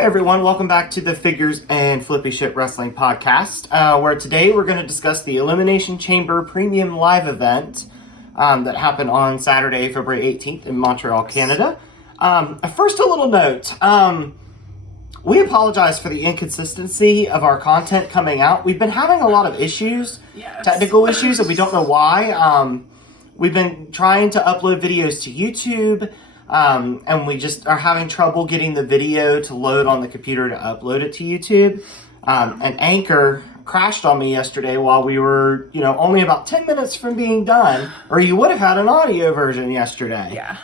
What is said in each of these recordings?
Hey everyone, welcome back to the Figures and Flippy Shit Wrestling Podcast, where today we're going to discuss the Elimination Chamber Premium Live event that happened on Saturday, February 18th in Montreal, Canada. First, a little note. We apologize for the inconsistency of our content coming out. We've been having a lot of issues, technical issues, and we don't know why. We've been trying to upload videos to YouTube, and we just are having trouble getting the video to load on the computer to upload it to YouTube. And Anchor crashed on me yesterday while we were, only about 10 minutes from being done, or you would have had an audio version yesterday. Yeah.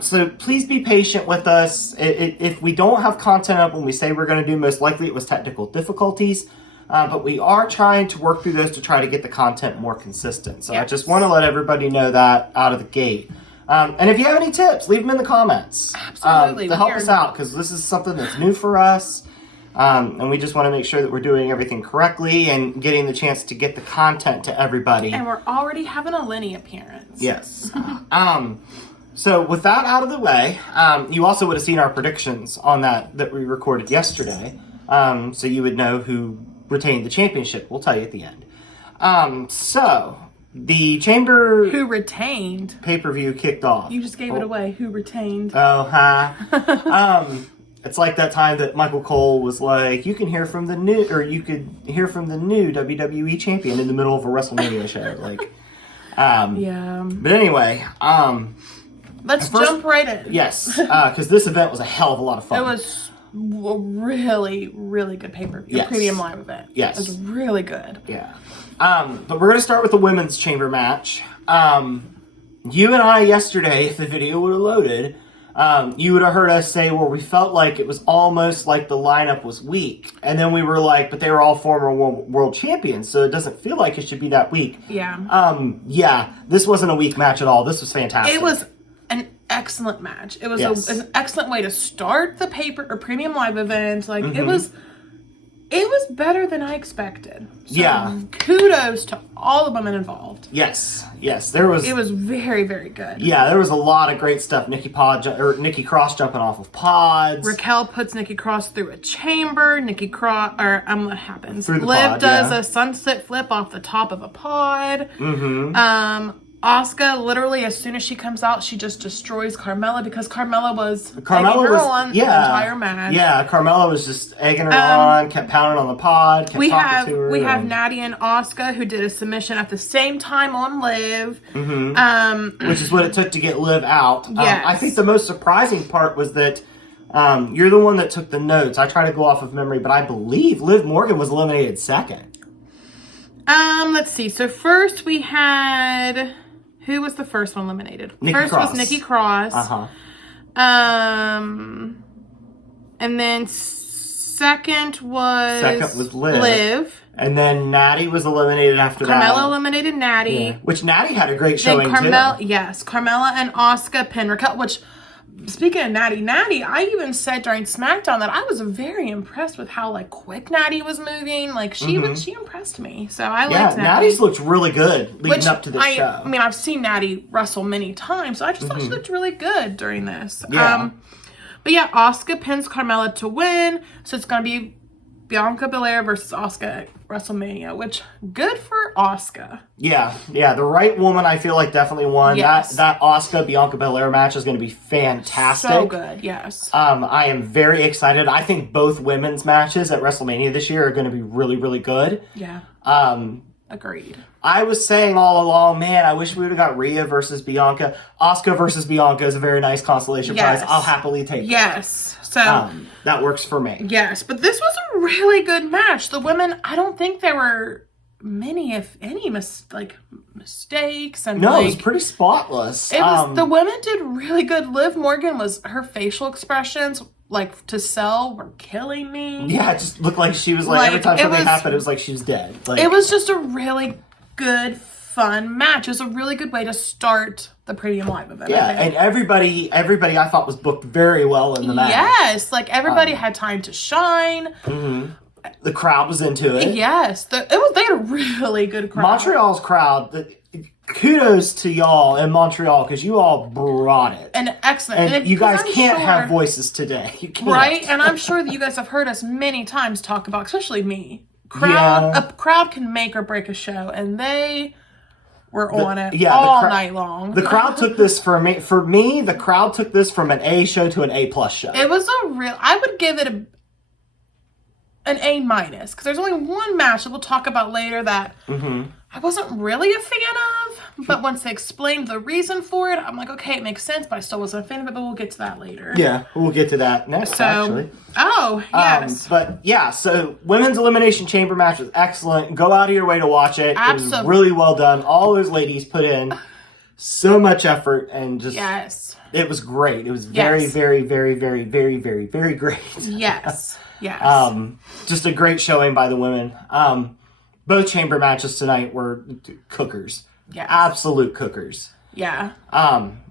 So please be patient with us. If we don't have content up when we say we're going to do, most likely it was technical difficulties. But we are trying to work through those to try to get the content more consistent. So yes. I just want to let everybody know that out of the gate. And if you have any tips, leave them in the comments. Absolutely. To help us out, because this is something that's new for us. And we just want to make sure that we're doing everything correctly and getting the chance to get the content to everybody. And we're already having a Lenny appearance. Yes. So with that out of the way, you also would have seen our predictions on that we recorded yesterday. So you would know who retained the championship. We'll tell you at the end. So the Chamber... Who retained? Pay-per-view kicked off. You just gave it away. Who retained? Oh, huh. It's like that time that Michael Cole was like, you could hear from the new WWE champion in the middle of a WrestleMania show. Yeah. But anyway, let's jump right in. Yes, because this event was a hell of a lot of fun. It was a really, really good pay-per-view. Yes. Premium live event. Yes. It was really good. Yeah. But we're going to start with the women's chamber match. You and I yesterday, if the video would have loaded, you would have heard us say, well, we felt like it was almost like the lineup was weak. And then we were like, but they were all former world champions, so it doesn't feel like it should be that weak. Yeah. Yeah, this wasn't a weak match at all. This was fantastic. It was an excellent match. It was an excellent way to start the premium live event. It was better than I expected. So kudos to all the women involved. Yes. It was very, very good. Yeah, there was a lot of great stuff. Nikki Cross jumping off of pods. Raquel puts Nikki Cross through a chamber. What happens? Through the Liv pod, does a sunset flip off the top of a pod. Mm-hmm. Asuka, literally, as soon as she comes out, she just destroys Carmella because Carmella was egging her on the entire match. Yeah, Carmella was just egging her on, kept pounding on the pod, kept talking to her. We have Natty and Asuka who did a submission at the same time on Liv. Mm-hmm. Which is what it took to get Liv out. Yes. I think the most surprising part was that you're the one that took the notes. I try to go off of memory, but I believe Liv Morgan was eliminated second. Let's see. So first we had... Who was the first one eliminated? First was Nikki Cross. And then second was Liv. And then Natty was eliminated after that. Carmella eliminated Natty. Yeah. Which Natty had a great showing too. Yes, Carmella and Asuka pinned Raquel, which... Speaking of Natty, I even said during SmackDown that I was very impressed with how quick Natty was moving. She impressed me. So I liked Natty. Natty's looked really good leading up to this show. I mean, I've seen Natty wrestle many times, so I just thought she looked really good during this. Yeah. But yeah, Asuka pins Carmella to win, so it's gonna be Bianca Belair versus Asuka at WrestleMania, which good for Asuka. Yeah, the right woman I feel like definitely won. Yes. That Asuka Bianca Belair match is going to be fantastic. So good, yes. I am very excited. I think both women's matches at WrestleMania this year are going to be really, really good. Yeah. Agreed. I was saying all along, man, I wish we would have got Rhea versus Bianca. Asuka versus Bianca is a very nice consolation prize. I'll happily take it. Yes. So that works for me. Yes, but this was a really good match. The women, I don't think there were many, if any, mistakes. And no, it was pretty spotless. The women did really good. Liv Morgan her facial expressions, to sell, were killing me. Yeah, it just looked like she was every time something happened, it was like she was dead. It was just a really good, fun match. It was a really good way to start the premium live event. Yeah, and everybody I thought was booked very well in the match. Yes, everybody had time to shine. Mm-hmm. The crowd was into it. Yes, they had a really good crowd. Montreal's crowd, kudos to y'all in Montreal because you all brought it. And excellent. And you guys can't have voices today. You can't. Right? And I'm sure that you guys have heard us many times talk about, especially me. A crowd can make or break a show, and they were on it all night long. The crowd took this for me, the crowd took this from an A show to an A+ show. It was I would give it an A-, because there's only one match that we'll talk about later that I wasn't really a fan of, but once they explained the reason for it, I'm like, okay, it makes sense, but I still wasn't a fan of it, but we'll get to that later. Yeah, we'll get to that next, actually. Oh, yes. But yeah, so Women's Elimination Chamber match was excellent. Go out of your way to watch it. Absolutely. It was really well done. All those ladies put in so much effort and just... Yes. It was great. It was very, very, very, very, very, very, very great. Yes. Yes. Just a great showing by the women. Both chamber matches tonight were cookers. Yes. Absolute cookers. Yeah.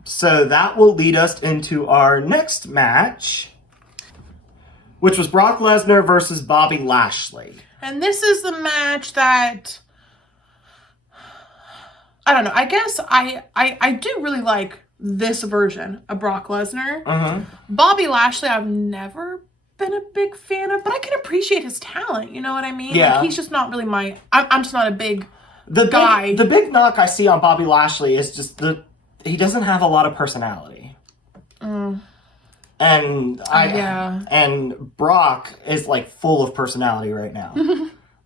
So that will lead us into our next match, which was Brock Lesnar versus Bobby Lashley. And this is the match that, I don't know, I guess I do really like this version of Brock Lesnar. Bobby Lashley, I've never been a big fan of, but I can appreciate his talent. You know what I mean? Yeah. Like, he's just not really I'm just not a big guy. The big knock I see on Bobby Lashley is just he doesn't have a lot of personality. And and Brock is like full of personality right now.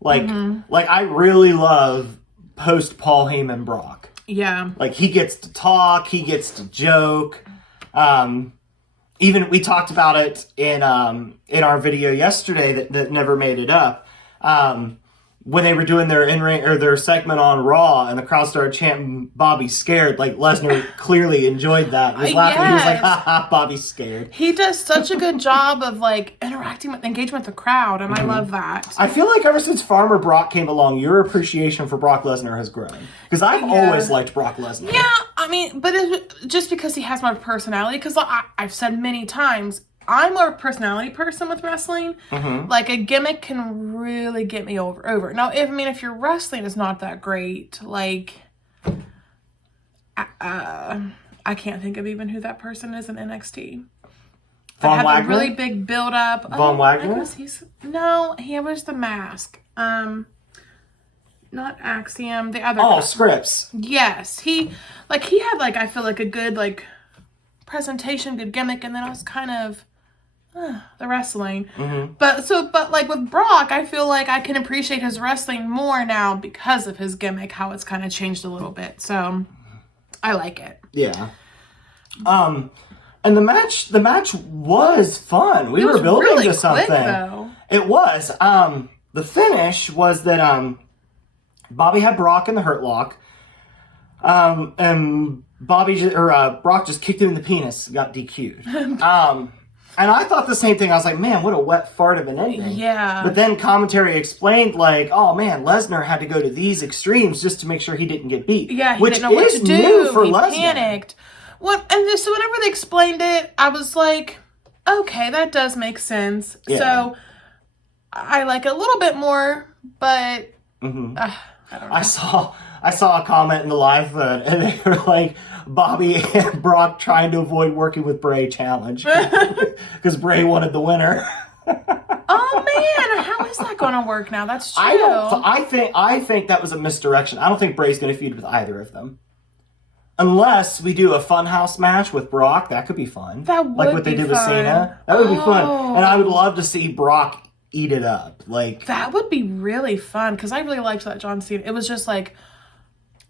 like I really love post Paul Heyman Brock. Yeah. Like, he gets to talk, he gets to joke. Even we talked about it in our video yesterday that never made it up. When they were doing their in-ring or their segment on Raw and the crowd started chanting Bobby's scared, like Lesnar clearly enjoyed that. He was laughing. He was like, ha ha, Bobby's scared. He does such a good job of like engaging with the crowd, and I love that. I feel like ever since Farmer Brock came along, your appreciation for Brock Lesnar has grown. Because I've always liked Brock Lesnar. Yeah, I mean, but just because he has more personality, because I've said many times, I'm more a personality person with wrestling. Like, a gimmick can really get me over. Now, if your wrestling is not that great, like, I can't think of even who that person is in NXT. Von Wagner? A really big build up. Von Wagner? He wears the mask. Not Axiom, the other. Oh, guy. Scripps. Yes, he had like, I feel like a good like presentation, good gimmick, and then I was kind of the wrestling. But like with Brock, I feel like I can appreciate his wrestling more now because of his gimmick, how it's kind of changed a little bit. So I like it. Yeah. And the match was fun. We were building really to something. Quick, though. It was. The finish was that Bobby had Brock in the Hurt Lock. And Brock just kicked him in the penis, got DQ'd. And I thought the same thing. I was like, man, what a wet fart of an ending. Yeah. But then commentary explained, like, oh man, Lesnar had to go to these extremes just to make sure he didn't get beat. Yeah, he which didn't know what to do. New for he Lesnar. Panicked. So whenever they explained it, I was like, okay, that does make sense. Yeah. So I like it a little bit more, but I don't know. I saw a comment in the live thread, and they were like, Bobby and Brock trying to avoid working with Bray challenge because Bray wanted the winner. Oh man, how is that going to work now? That's true. I think that was a misdirection. I don't think Bray's going to feud with either of them. Unless we do a funhouse match with Brock, that could be fun. That would like what they did with Cena. That would be fun. And I would love to see Brock eat it up. Like, that would be really fun because I really liked that John Cena. It was just like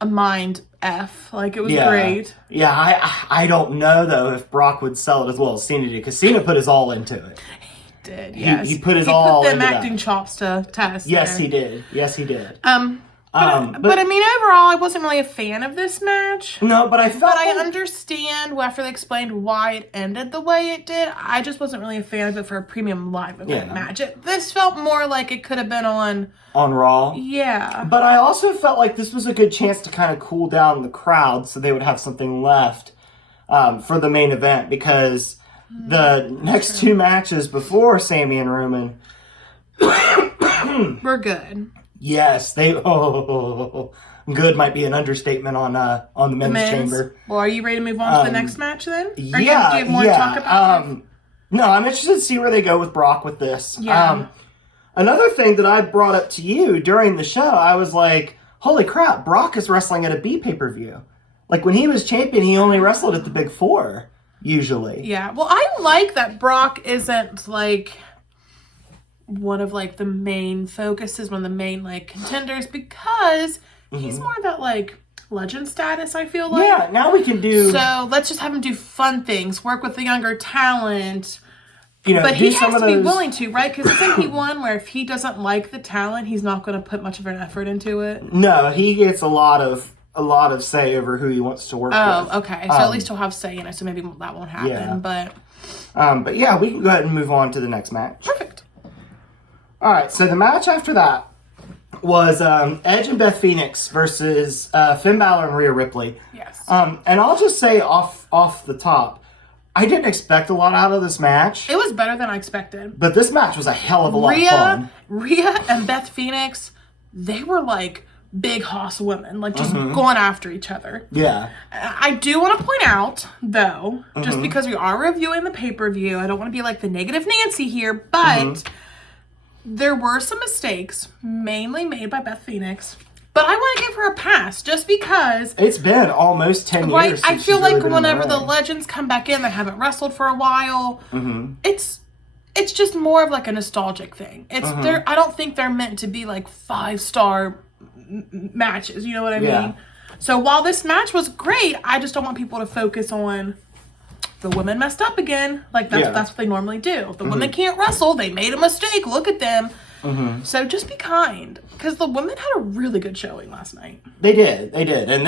a mind F. Like, it was great. Yeah, I don't know though if Brock would sell it as well as Cena did because Cena put his all into it. He did. Yes, he put his all into them acting chops to test. Yes, he did. Yes, he did. But I mean, overall, I wasn't really a fan of this match. No, but I understand after they explained why it ended the way it did. I just wasn't really a fan of it for a premium live event match. This felt more like it could have been on Raw. Yeah. But I also felt like this was a good chance to kind of cool down the crowd so they would have something left for the main event because the next two matches before Sami and Roman were good. Yes, they good might be an understatement on the men's chamber. Well, are you ready to move on to the next match then? Or Yeah, do you have more to talk about? No, I'm interested to see where they go with Brock with this. Yeah. Another thing that I brought up to you during the show, I was like, holy crap, Brock is wrestling at a B pay-per-view. Like, when he was champion, he only wrestled at the Big Four, usually. Yeah, well, I like that Brock isn't, like, one of, like, the main focuses, one of the main, like, contenders, because he's more of that, like, legend status, I feel like. Yeah, now we can do... So, let's just have him do fun things, work with the younger talent. You know, but he has to be willing to, right? Because isn't he one where if he doesn't like the talent, he's not going to put much of an effort into it? No, he gets a lot of say over who he wants to work with. Oh, okay. So at least he'll have say in it, so maybe that won't happen. Yeah. But yeah, we can go ahead and move on to the next match. Perfect. All right, so the match after that was Edge and Beth Phoenix versus Finn Balor and Rhea Ripley. Yes. And I'll just say off the top, I didn't expect a lot out of this match. It was better than I expected. But this match was a hell of a lot of fun. Rhea and Beth Phoenix, they were like big hoss women, like just going after each other. Yeah. I do want to point out, though, just because we are reviewing the pay-per-view, I don't want to be like the negative Nancy here, but there were some mistakes, mainly made by Beth Phoenix. But I want to give her a pass, just because... It's been almost 10 years since I feel she's like really been whenever in the ring. legends come back in, they haven't wrestled for a while, it's just more of like a nostalgic thing. It's I don't think they're meant to be like 5-star matches, you know what I mean? So while this match was great, I just don't want people to focus on the women messed up again. Like, that's what they normally do. If the women can't wrestle, they made a mistake, look at them. So just be kind, because the women had a really good showing last night. They did. And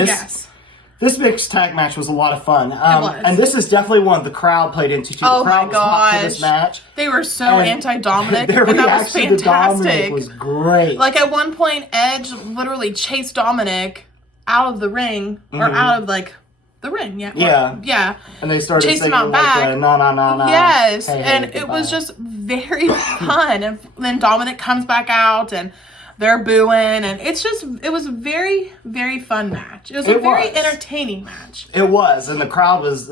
this mixed tag match was a lot of fun. It was. And this is definitely one the crowd played into too. Oh the crowd my was hot for gosh. this match. They were so anti-Dominic, Their and that was reaction to Dominic fantastic. was great. Like, at one point, Edge literally chased Dominic out of the ring, or out of, like, the ring, yeah. And they started chasing singing him back. like, no. Yes, Hey, and goodbye. it was just very fun. And then Dominic comes back out, and they're booing, and it was a very, very fun match. It was a very entertaining match. It was, and the crowd was,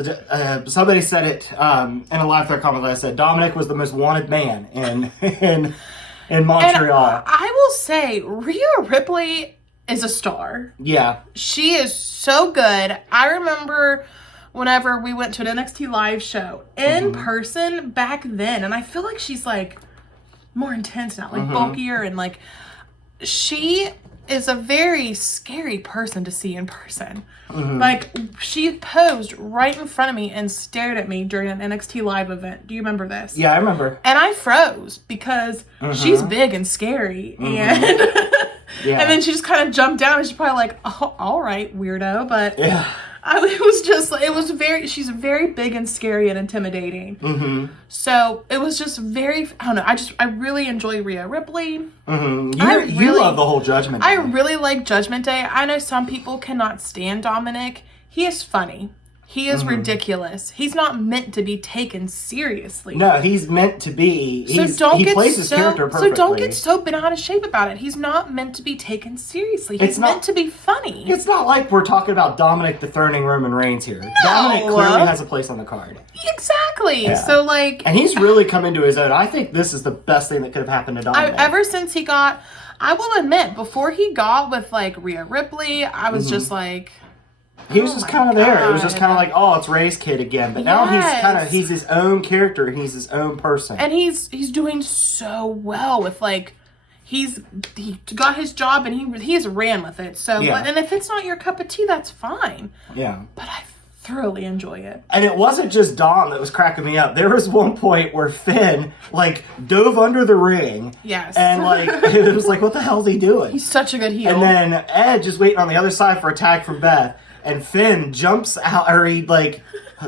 somebody said it in a live thread comment that I said, Dominic was the most wanted man in Montreal. And I will say, Rhea Ripley is a star. Yeah. She is so good. I remember whenever we went to an NXT live show in person back then, and I feel like she's like more intense now, like bulkier, and like she is a very scary person to see in person. Like, she posed right in front of me and stared at me during an NXT live event. Do you remember this? Yeah, I remember. And I froze because she's big and scary, and and then she just kind of jumped down, and she's probably like, "Oh, all right, weirdo," but she's very big and scary and intimidating. So it was just very, I don't know, I really enjoy Rhea Ripley. You love the whole Judgment Day. I really like Judgment Day. I know some people cannot stand Dominic. He is funny. He is ridiculous. He's not meant to be taken seriously. No, he's meant to be. He plays his character perfectly. So don't get so bent out of shape about it. He's not meant to be taken seriously. He's meant to be funny. It's not like we're talking about Dominic dethroning Roman Reigns here. No. Dominic clearly has a place on the card. Exactly. Yeah. So, like... And he's really come into his own. I think this is the best thing that could have happened to Dominic. Ever since he got... I will admit, before he got with, like, Rhea Ripley, I was just like... He was just kind of there. It was just kind of like, oh, it's Ray's kid again. But now he's his own character. He's his own person. And he's doing so well with, like, he got his job and he has ran with it. So, and if it's not your cup of tea, that's fine. Yeah. But I thoroughly enjoy it. And it wasn't just Dom that was cracking me up. There was one point where Finn, like, dove under the ring. Yes. And, like, it was like, what the hell is he doing? He's such a good heel. And then Edge is waiting on the other side for a tag from Beth. And Finn jumps out, or he, like,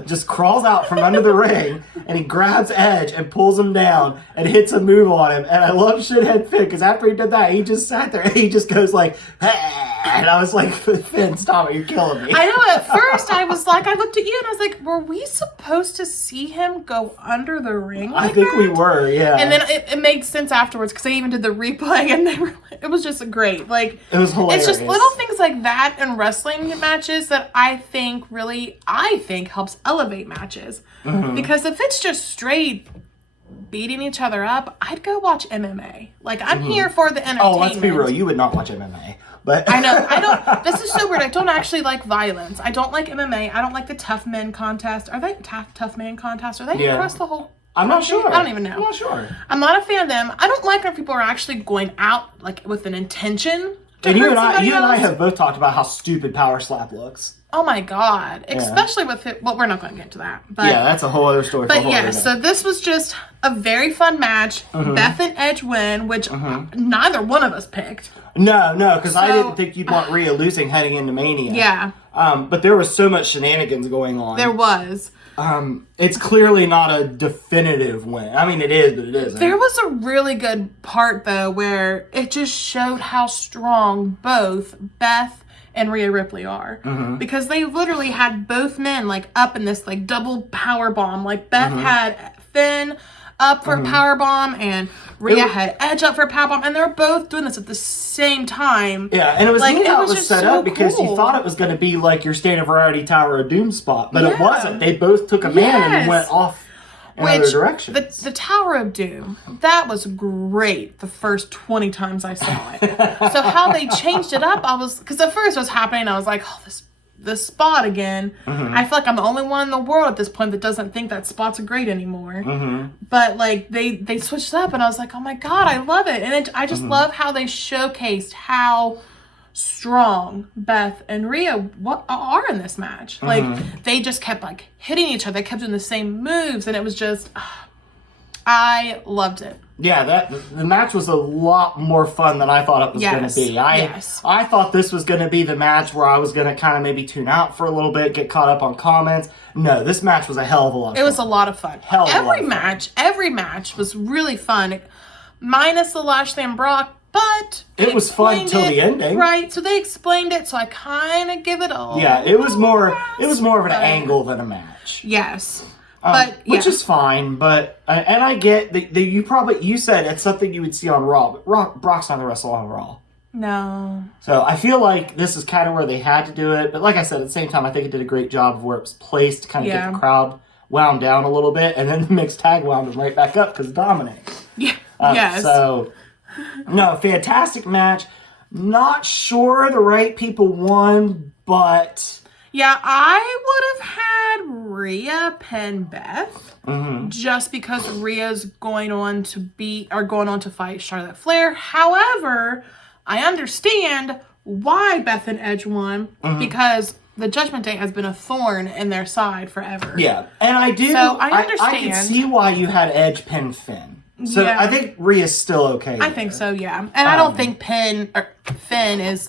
just crawls out from under the ring, and he grabs Edge and pulls him down and hits a move on him. And I love shithead Finn, because after he did that, he just sat there and he just goes like, ah. And I was like, Finn, stop it, you're killing me. I know, at first I was like, I looked at you and I was like, were we supposed to see him go under the ring like I think that? we were, yeah. And then it made sense afterwards because they even did the replay and it was just great. Like, it was hilarious. It's just little things like that in wrestling matches that I think helps elevate matches. Mm-hmm. Because if it's just straight beating each other up, I'd go watch MMA. Like, I'm here for the entertainment. Oh, let's be real. You would not watch MMA. But I know. I don't. This is so weird. I don't actually like violence. I don't like MMA. I don't like the tough men contest. Are they tough man contest? Are they across the whole I'm not sure. I don't even know. I'm not sure. I'm not a fan of them. I don't like when people are actually going out like with an intention to and hurt you and I else. have both talked about how stupid Power Slap looks. Oh my God. Especially with it. Well, we're not going to get into that. But, yeah, that's a whole other story. But yeah, so this was just a very fun match. Mm-hmm. Beth and Edge win, which neither one of us picked. No, because I didn't think you'd want Rhea losing heading into Mania. Yeah. But there was so much shenanigans going on. There was. It's clearly not a definitive win. I mean, it is, but it isn't. There was a really good part, though, where it just showed how strong both Beth and Rhea Ripley are. Mm-hmm. Because they literally had both men, like, up in this, like, double power bomb. Like, Beth had Finn up for a power bomb, and Rhea had Edge up for a power bomb, and they're both doing this at the same time. Yeah, and it was like, neat how it was just set so up because cool. you thought it was going to be like your Stand Variety Tower of Doom spot, but it wasn't. They both took a man and went off in other directions. The Tower of Doom, that was great the first 20 times I saw it. So how they changed it up, because at first it was happening, I was like, oh, this spot again. Mm-hmm. I feel like I'm the only one in the world at this point that doesn't think that spot's great anymore. Mm-hmm. But like they switched it up, and I was like, oh my God, I love it. And I just love how they showcased how strong Beth and Rhea are in this match. Like, they just kept like hitting each other. They kept doing the same moves, and it was just, I loved it. Yeah, the match was a lot more fun than I thought it was going to be. I thought this was going to be the match where I was going to kind of maybe tune out for a little bit, get caught up on comments. No, this match was a hell of a lot of fun. It was a lot of fun. Every match was really fun, minus the Lashley and Brock, but it was fun till the ending. Right, so they explained it, so I kind of give it a Yeah, it was more of an angle than a match. Yes. Which is fine, but and I get that you said it's something you would see on Raw, but Brock's not the wrestler on Raw. No. So I feel like this is kind of where they had to do it, but like I said, at the same time, I think it did a great job of where it was placed to kind of get the crowd wound down a little bit, and then the mixed tag wound them right back up because of Dominic. Yeah. Yes. So, no, fantastic match. Not sure the right people won, but. Yeah, I would have had Rhea pin Beth just because Rhea's going on to fight Charlotte Flair. However, I understand why Beth and Edge won because the Judgment Day has been a thorn in their side forever. Yeah, and I do. So I understand. I can see why you had Edge pin Finn. So I think Rhea's still okay. I think so, yeah. And I don't think Finn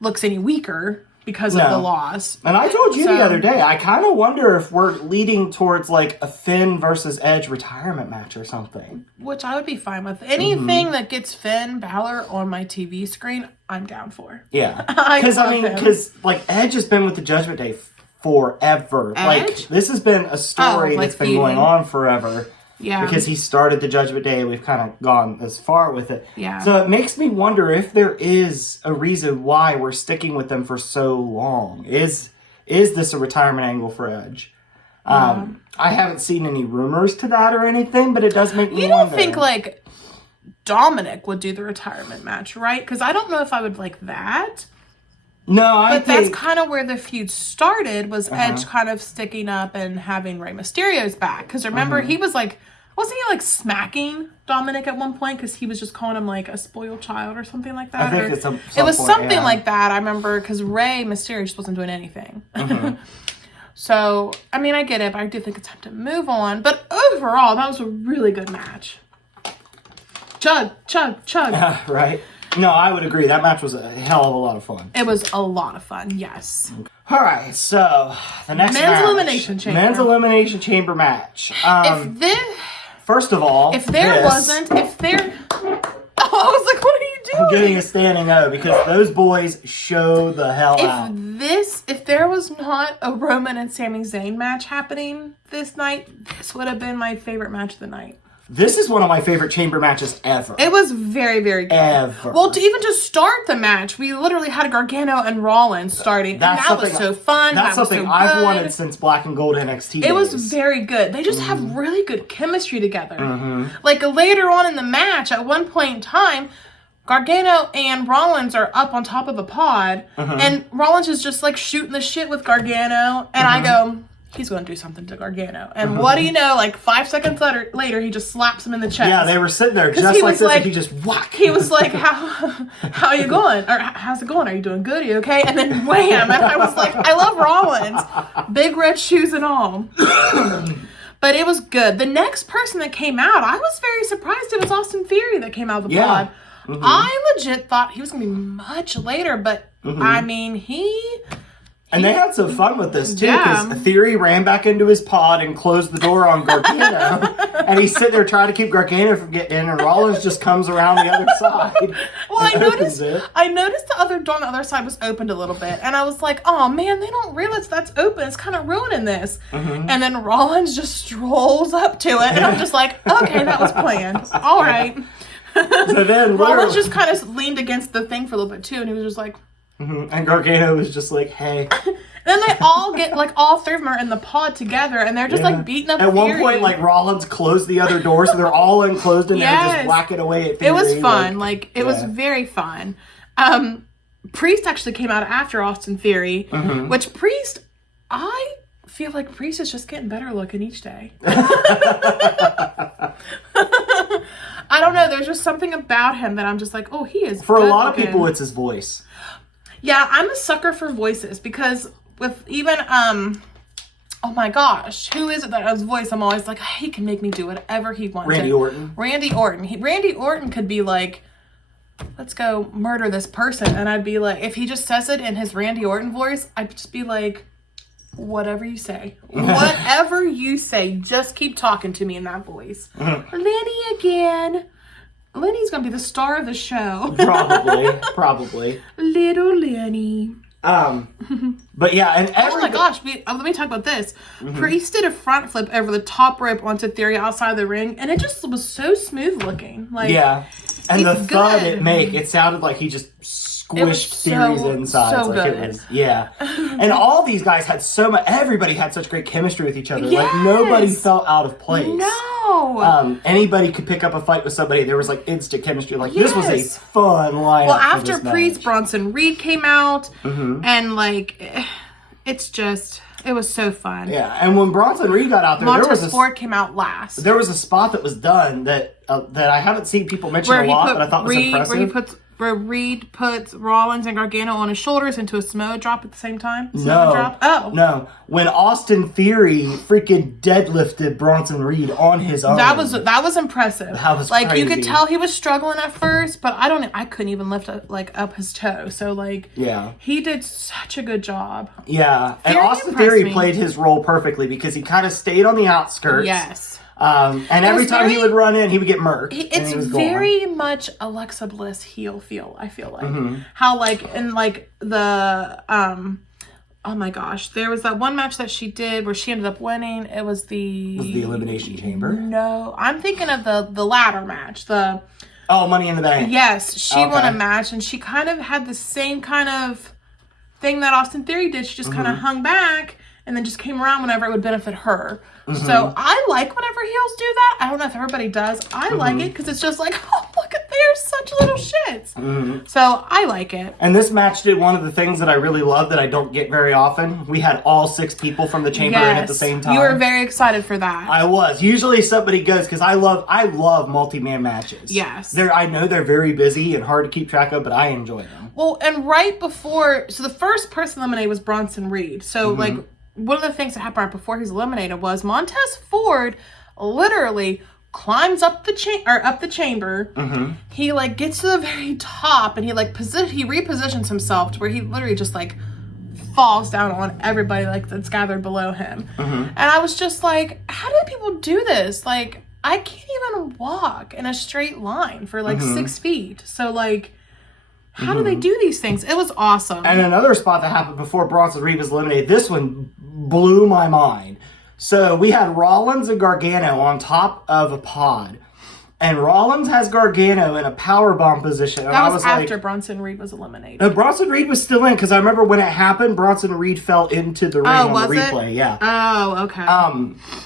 looks any weaker because of the loss. And I told you the other day, I kind of wonder if we're leading towards like a Finn versus Edge retirement match or something. Which I would be fine with. Anything that gets Finn Balor on my TV screen, I'm down for. Yeah. Because like Edge has been with the Judgment Day forever. Edge? Like this has been a story that's been going on forever. Yeah. Because he started the Judgment Day, we've kind of gone as far with it. Yeah. So it makes me wonder if there is a reason why we're sticking with them for so long. Is this a retirement angle for Edge? I haven't seen any rumors to that or anything, but it does make me wonder. You don't think like Dominic would do the retirement match, right? Because I don't know if I would like that. No, But that's kind of where the feud started, was Edge kind of sticking up and having Rey Mysterio's back. Because remember, he was like, wasn't he like smacking Dominic at one point because he was just calling him like a spoiled child or something like that? I think it was something like that. I remember because Rey Mysterio just wasn't doing anything. So, I mean, I get it, but I do think it's time to move on. But overall, that was a really good match. Chug, chug, chug. Right. No, I would agree. That match was a hell of a lot of fun. It was a lot of fun, yes. All right, so the next Men's Elimination Chamber. Men's Elimination Chamber match. First of all, I was like, what are you doing? getting a standing O because those boys show the hell out. If there was not a Roman and Sami Zayn match happening this night, this would have been my favorite match of the night. This is one of my favorite chamber matches ever. It was very, very good. Ever. Well, to even just start the match, we literally had Gargano and Rollins starting. And that was so fun. That's something I've wanted since Black and Gold NXT days. It was very good. They just have really good chemistry together. Like later on in the match, at one point in time, Gargano and Rollins are up on top of a pod, and Rollins is just like shooting the shit with Gargano, and I go, he's going to do something to Gargano. And what do you know, like 5 seconds later, he just slaps him in the chest. Yeah, they were sitting there just like this, and he just whack. He was like, how you going? Or how's it going? Are you doing good? Are you okay? And then wham! And I was like, I love Rollins. Big red shoes and all. But it was good. The next person that came out, I was very surprised. It was Austin Theory that came out of the pod. I legit thought he was going to be much later, but I mean, and they had some fun with this, too, because Theory ran back into his pod and closed the door on Gargano, and he's sitting there trying to keep Gargano from getting in, and Rollins just comes around the other side. Well, I noticed the other door on the other side was opened a little bit, and I was like, oh, man, they don't realize that's open. It's kind of ruining this. And then Rollins just strolls up to it, and I'm just like, okay, that was planned. All right. So then Rollins just kind of leaned against the thing for a little bit, too, and he was just like... And Gargano was just like, hey. And then they all get, like, all three of them are in the pod together, and they're just, like, beating up At Theory. one point, like, Rollins closed the other door, so they're all enclosed in there just whacking away at Theory. It was fun. It was very fun. Priest actually came out after Austin Theory, which Priest, I feel like Priest is just getting better looking each day. I don't know. There's just something about him that I'm just like, oh, he is For good a lot looking. of people, it's his voice. Yeah, I'm a sucker for voices because with even, oh my gosh, who is it that has voice? I'm always like, he can make me do whatever he wants. Randy Orton. Randy Orton. Randy Orton could be like, let's go murder this person. And I'd be like, if he just says it in his Randy Orton voice, I'd just be like, whatever you say. Whatever you say, just keep talking to me in that voice. Lenny again. Lenny's going to be the star of the show. Probably. Little Lenny. But yeah, and oh my gosh, let me talk about this. Priest did a front flip over the top rope onto Theory outside the ring, and it just was so smooth looking. Like, yeah, and the thud it sounded like he just squished Theory's insides. So like good. It was, yeah. And all these guys had everybody had such great chemistry with each other. Like nobody felt out of place. No. Anybody could pick up a fight with somebody. There was like instant chemistry. Like this was a fun lineup. Well, after Priest, Bronson Reed came out, and like it was so fun. Yeah, and when Bronson Reed got out there, Montez Ford came out last. There was a spot that was done that I haven't seen people mention a lot, but I thought was impressive. Where Reed puts Rollins and Gargano on his shoulders into a Samoa drop at the same time? No. When Austin Theory freaking deadlifted Bronson Reed on his own. That was impressive. That was like crazy. You could tell he was struggling at first, but I couldn't even lift up his toe. So he did such a good job. Yeah, and Austin Theory played his role perfectly because he kind of stayed on the outskirts. Yes. And every time he would run in, he would get murked. It's very much Alexa Bliss heel feel, I feel like. How in the oh my gosh, there was that one match that she did where she ended up winning. It was the Elimination Chamber? No, I'm thinking of the ladder match. Money in the Bank. Yes, she won a match, and she kind of had the same kind of thing that Austin Theory did. She just kind of hung back and then just came around whenever it would benefit her. So I like whenever heels do that. I don't know if everybody does. I like it because it's just like, oh, look at, they're such little shits. So I like it. And this match did one of the things that I really love that I don't get very often. We had all 6 people from the chamber in at the same time. You were very excited for that. I was. Usually somebody goes because I love multi-man matches. Yes. I know they're very busy and hard to keep track of, but I enjoy them. Well, and right before, so the first person eliminated was Bronson Reed. So one of the things that happened right before he's eliminated was Montez Ford literally climbs up the chamber. He gets to the very top and he repositions himself to where he literally just falls down on everybody that's gathered below him. And I was just like, how do people do this? I can't even walk in a straight line for 6 feet. So How do they do these things? It was awesome. And another spot that happened before Bronson Reed was eliminated, this one blew my mind. So we had Rollins and Gargano on top of a pod. And Rollins has Gargano in a powerbomb position. And that was after Bronson Reed was eliminated. No, Bronson Reed was still in, because I remember when it happened, Bronson Reed fell into the ring on the replay. Yeah. Oh, okay.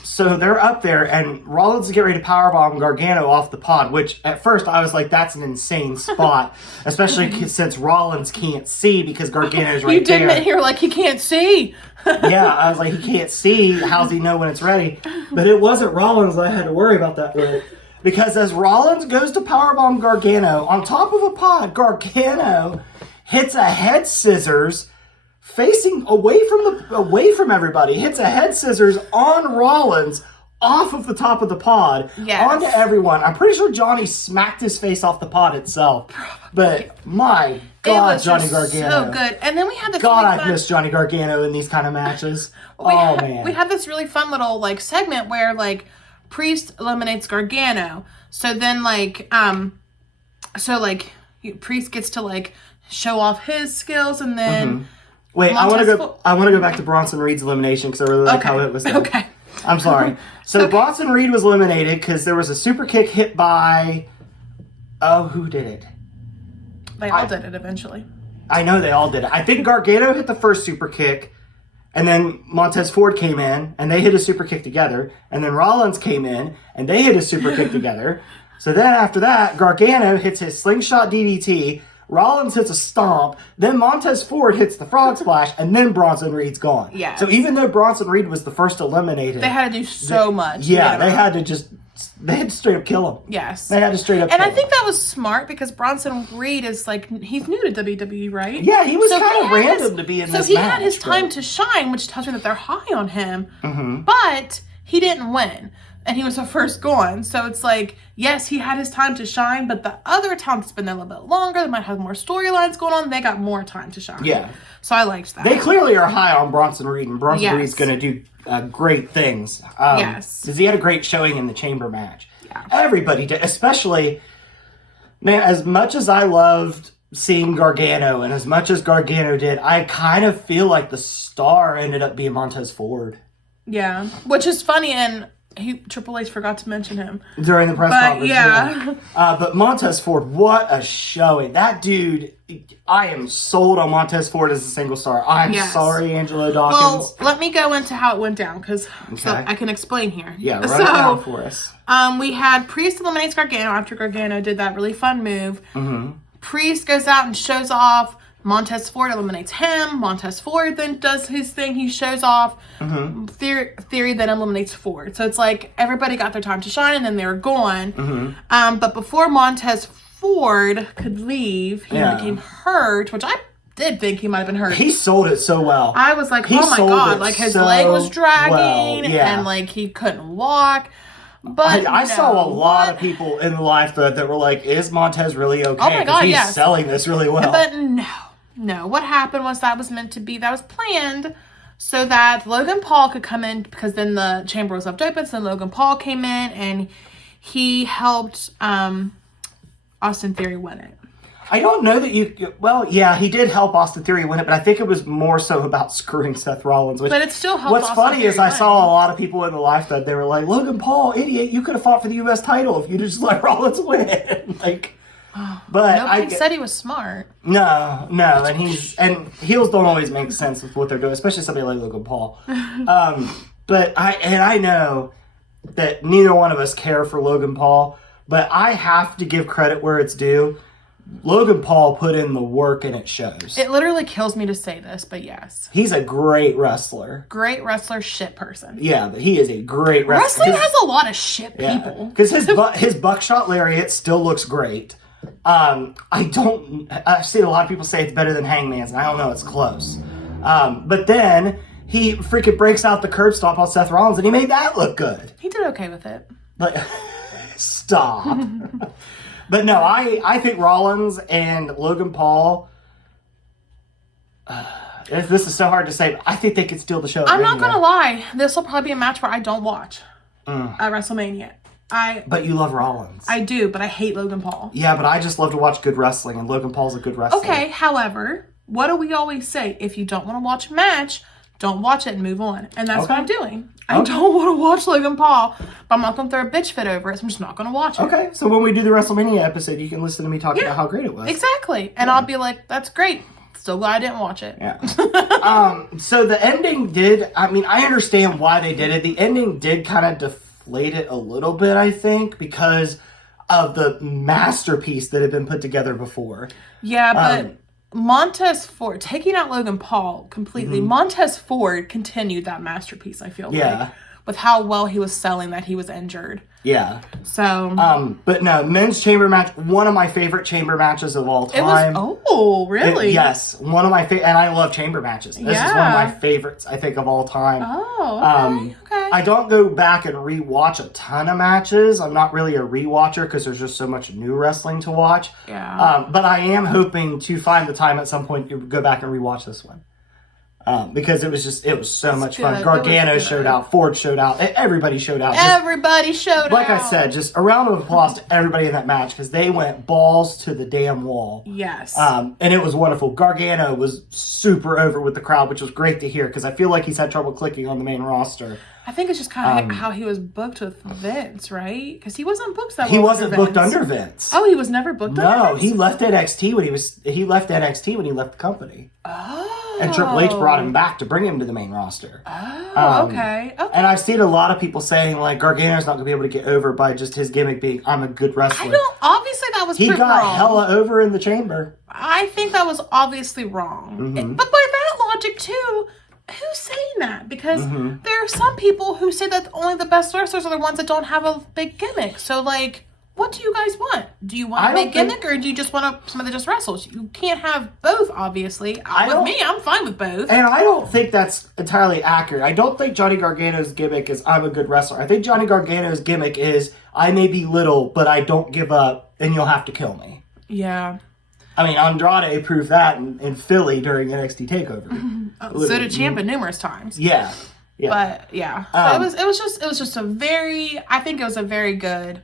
So they're up there, and Rollins is getting ready to powerbomb Gargano off the pod, which at first I was like, that's an insane spot, especially since Rollins can't see because Gargano's right there. You did admit here like he can't see. Yeah, I was like, he can't see. How's he know when it's ready? But it wasn't Rollins that I had to worry about that with. Because as Rollins goes to powerbomb Gargano, on top of a pod, Gargano hits a head scissors facing away from everybody. Hits a head scissors on Rollins off of the top of the pod onto everyone. I'm pretty sure Johnny smacked his face off the pod itself. But my God, Johnny Gargano. So good. And then we had this I've missed Johnny Gargano in these kind of matches. Man. We had this really fun little segment where Priest eliminates Gargano. So then Priest gets to show off his skills, and then wait, I want to go back to Bronson Reed's elimination because I really like how it was done. Okay. I'm sorry. So Bronson Reed was eliminated because there was a super kick hit by who did it? They all did it eventually. I know they all did it. I think Gargano hit the first super kick. And then Montez Ford came in, and they hit a super kick together. And then Rollins came in, and they hit a super kick together. So then after that, Gargano hits his slingshot DDT. Rollins hits a stomp. Then Montez Ford hits the frog splash, and then Bronson Reed's gone. Yeah. So even though Bronson Reed was the first eliminated, they had to do so much. Yeah, they had to straight up kill him. Yes. They had to straight up kill him. And I think that was smart because Bronson Reed is he's new to WWE, right? Yeah, he was kind of random to be in this match. So he had his time to shine, which tells me that they're high on him. Mm-hmm. But he didn't win. And he was the first gone. So it's yes, he had his time to shine, but the other talent's been there a little bit longer. They might have more storylines going on. They got more time to shine. Yeah. So I liked that. They clearly are high on Bronson Reed, and Bronson Reed's going to do great things. Yes. Because he had a great showing in the chamber match. Yeah. Everybody did, especially, man, as much as I loved seeing Gargano, and as much as Gargano did, I kind of feel like the star ended up being Montez Ford. Yeah. Which is funny, and Triple H forgot to mention him during the press conference. Yeah. But Montez Ford, what a showing! That dude, I am sold on Montez Ford as a single star. I'm sorry, Angelo Dawkins. Well, let me go into how it went down because I can explain here. Yeah, run it down for us. We had Priest eliminates Gargano after Gargano did that really fun move. Mm-hmm. Priest goes out and shows off. Montez Ford eliminates him. Montez Ford then does his thing. He shows off. Mm-hmm. Theory then eliminates Ford. So it's everybody got their time to shine and then they were gone. Mm-hmm. But before Montez Ford could leave, he became hurt, which I did think he might have been hurt. He sold it so well. I was like, oh my God. His leg was dragging and he couldn't walk. But I saw a lot of people in the live thread that were like, is Montez really okay? Oh my God, he's selling this really well. But no. What happened was that was meant to be, that was planned so that Logan Paul could come in because then the chamber was left open. So then Logan Paul came in and he helped Austin Theory win it. I don't know that he did help Austin Theory win it, but I think it was more so about screwing Seth Rollins. But it still helped What's Austin funny Theory is I saw a lot of people in the live thread, they were like, Logan Paul, idiot, you could have fought for the U.S. title if you just let Rollins win. But nobody said he was smart. No, and heels don't always make sense with what they're doing, especially somebody like Logan Paul. But I know that neither one of us care for Logan Paul, but I have to give credit where it's due. Logan Paul put in the work and it shows. It literally kills me to say this, but yes. He's a great wrestler. Great wrestler, shit person. Yeah, but he is a great wrestler. Wrestling has a lot of shit people. Because his buckshot lariat still looks great. I've seen a lot of people say it's better than Hangman's, and I don't know, it's close. But then he freaking breaks out the curb stomp on Seth Rollins, and he made that look good. He did okay with it. Stop. But no, I think Rollins and Logan Paul, this is so hard to say, but I think they could steal the show. I'm not going to lie. This will probably be a match where I don't watch at WrestleMania. But you love Rollins. I do, but I hate Logan Paul. Yeah, but I just love to watch good wrestling, and Logan Paul's a good wrestler. Okay, however, what do we always say? If you don't want to watch a match, don't watch it and move on. And that's what I'm doing. I don't want to watch Logan Paul, but I'm not going to throw a bitch fit over it, so I'm just not going to watch it. Okay, so when we do the WrestleMania episode, you can listen to me talk about how great it was. Exactly. And I'll be like, that's great. Still glad I didn't watch it. Yeah. So the ending did, I mean, I understand why they did it. The ending did kind of deflate it a little bit, I think, because of the masterpiece that had been put together before. Yeah, but Montez Ford, taking out Logan Paul completely, Montez Ford continued that masterpiece, I feel like. With how well he was selling that he was injured. Yeah. So. But no, men's chamber match, one of my favorite chamber matches of all time. Really? Yes. One of my favorite, and I love chamber matches. This is one of my favorites, I think, of all time. Okay. I don't go back and rewatch a ton of matches. I'm not really a rewatcher because there's just so much new wrestling to watch. Yeah. But I am hoping to find the time at some point to go back and rewatch this one. Because it was so much fun. Gargano showed out, Ford showed out, everybody showed out. Everybody showed out. Like I said, just a round of applause to everybody in that match because they went balls to the damn wall. Yes. And it was wonderful. Gargano was super over with the crowd, which was great to hear because I feel like he's had trouble clicking on the main roster. I think it's just kind of how he was booked with Vince, right? Because he wasn't booked that well. He wasn't booked under Vince. Oh, he was never booked under Vince? No, he left NXT when he left the company. Oh. And Triple H brought him back to bring him to the main roster. Oh, okay. And I've seen a lot of people saying, like, Gargano's not going to be able to get over by just his gimmick being, I'm a good wrestler. Obviously that was He got wrong. hella over in the chamber. I think that was obviously wrong. But by that logic, too, who's saying that? Because there are some people who say that only the best wrestlers are the ones that don't have a big gimmick. So, like, what do you guys want? Do you want a big gimmick or do you just want somebody that just wrestles? You can't have both, obviously. With me, I'm fine with both. And I don't think that's entirely accurate. I don't think Johnny Gargano's gimmick is I'm a good wrestler. I think Johnny Gargano's gimmick is I may be little, but I don't give up and you'll have to kill me. Yeah. I mean, Andrade proved that in Philly during NXT TakeOver. So did Ciampa numerous times. Yeah. But yeah, so it was just a very, I think it was a very good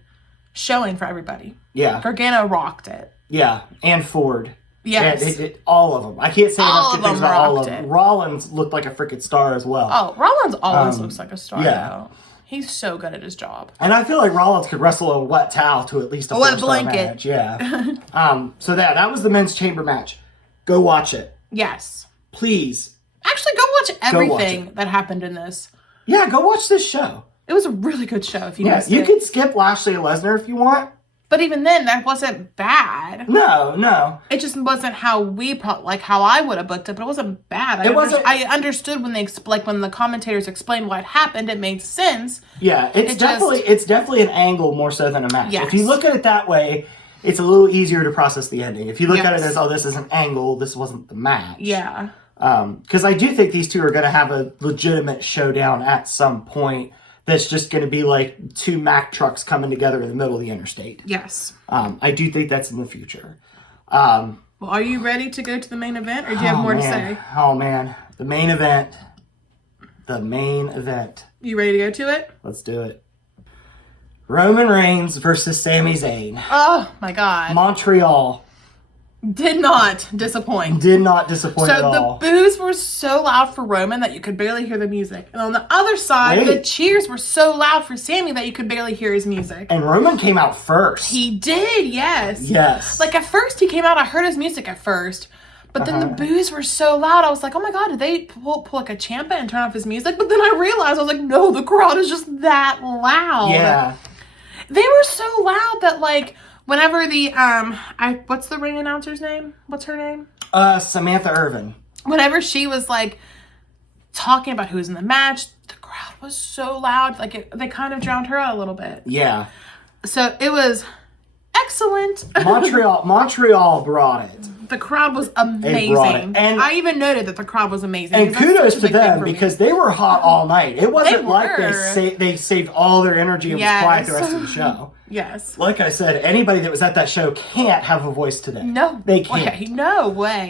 showing for everybody. Yeah. Gargano rocked it. Yeah, and Ford. Yes. Yeah, all of them. I can't say enough good things about all of them. it. Rollins looked like a freaking star as well. Oh, Rollins always looks like a star. Yeah. Though. He's so good at his job. And I feel like Rollins could wrestle a wet towel to at least a wet 4-star blanket. match. Yeah. So that was the men's chamber match. Go watch it. Yes. Please. Actually, go watch everything that happened in this. Yeah, go watch this show. It was a really good show if you missed it. You could skip Lashley and Lesnar if you want. But even then, that wasn't bad. No. It just wasn't how how I would have booked it, but it wasn't bad. I understood when when the commentators explained what happened, it made sense. Yeah, it's definitely an angle more so than a match. Yes. If you look at it that way, it's a little easier to process the ending. If you look at it as, this is an angle, this wasn't the match. Yeah. Because I do think these two are going to have a legitimate showdown at some point. That's just going to be like two Mack trucks coming together in the middle of the interstate. Yes. I do think that's in the future. Well, are you ready to go to the main event, or do you have more to say? Oh, man. The main event. You ready to go to it? Let's do it. Roman Reigns versus Sami Zayn. Oh, my God. Montreal. Did not disappoint. Did not disappoint at all. So the boos were so loud for Roman that you could barely hear the music. And on the other side, the cheers were so loud for Sami that you could barely hear his music. And Roman came out first. He did, yes. Yes. Like at first he came out, I heard his music at first. But then the boos were so loud, I was like, oh my God, did they pull like a Ciampa and turn off his music? But then I realized, I was like, no, the crowd is just that loud. Yeah. They were so loud that like, whenever the, what's the ring announcer's name? What's her name? Samantha Irvin. Whenever she was like talking about who's in the match, the crowd was so loud. Like they kind of drowned her out a little bit. Yeah. So it was excellent. Montreal brought it. The crowd was amazing. And I even noted that the crowd was amazing. And kudos to them because they were hot all night. It wasn't like they saved all their energy and was quiet the rest of the show. Yes. Like I said, anybody that was at that show can't have a voice today. No. They can't. No way.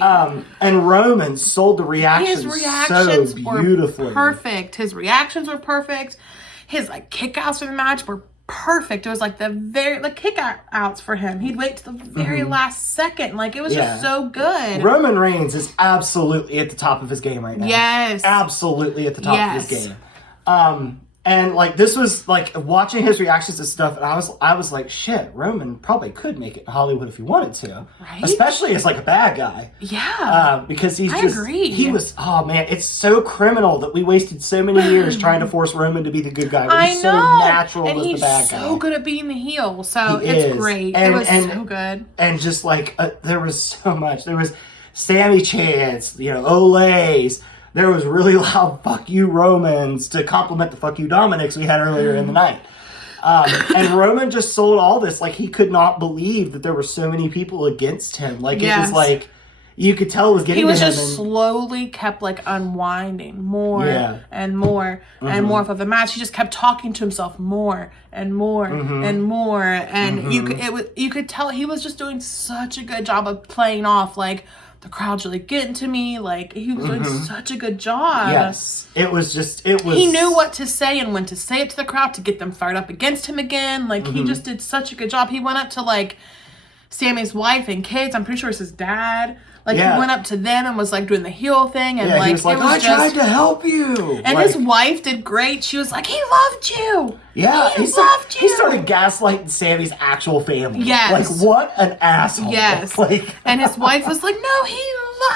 And Roman sold the reactions, so beautifully. Were perfect. His reactions were perfect. His kickouts for the match were perfect. It was like the kick outs for him. He'd wait to the very last second. Like, it was just so good. Roman Reigns is absolutely at the top of his game right now. Yes. Absolutely at the top of his game. And like, this was like watching his reactions to stuff, and I was like, shit, Roman probably could make it in Hollywood if he wanted to. Right? Especially as like a bad guy. Yeah. Because I agree. He was, oh man, it's so criminal that we wasted so many years trying to force Roman to be the good guy. But he's so natural as the bad guy. And he's so good at being the heel. So it's great. It was so good. And just like, there was so much. There was Sami chants, Olays. There was really loud "fuck you" Romans to complement the "fuck you" Dominics we had earlier in the night. And Roman just sold all this. Like, he could not believe that there were so many people against him. Like, it was like, you could tell it was getting to him. He was just slowly kept, like, unwinding more and more and more of the match. He just kept talking to himself more and more and more. And you could tell he was just doing such a good job of playing off, like, the crowd's really getting to me. Like, he was doing such a good job. Yes. It was. He knew what to say and when to say it to the crowd to get them fired up against him again. Like, he just did such a good job. He went up to, like, Sammy's wife and kids. I'm pretty sure it's his dad. Like, he went up to them and was, like, doing the heel thing. And, like, he was like, I tried to help you. And his wife did great. She was like, he loved you. Yeah. He loved you. He started gaslighting Sammy's actual family. Yes. Like, what an asshole. Yes. Like, and his wife was like, no, he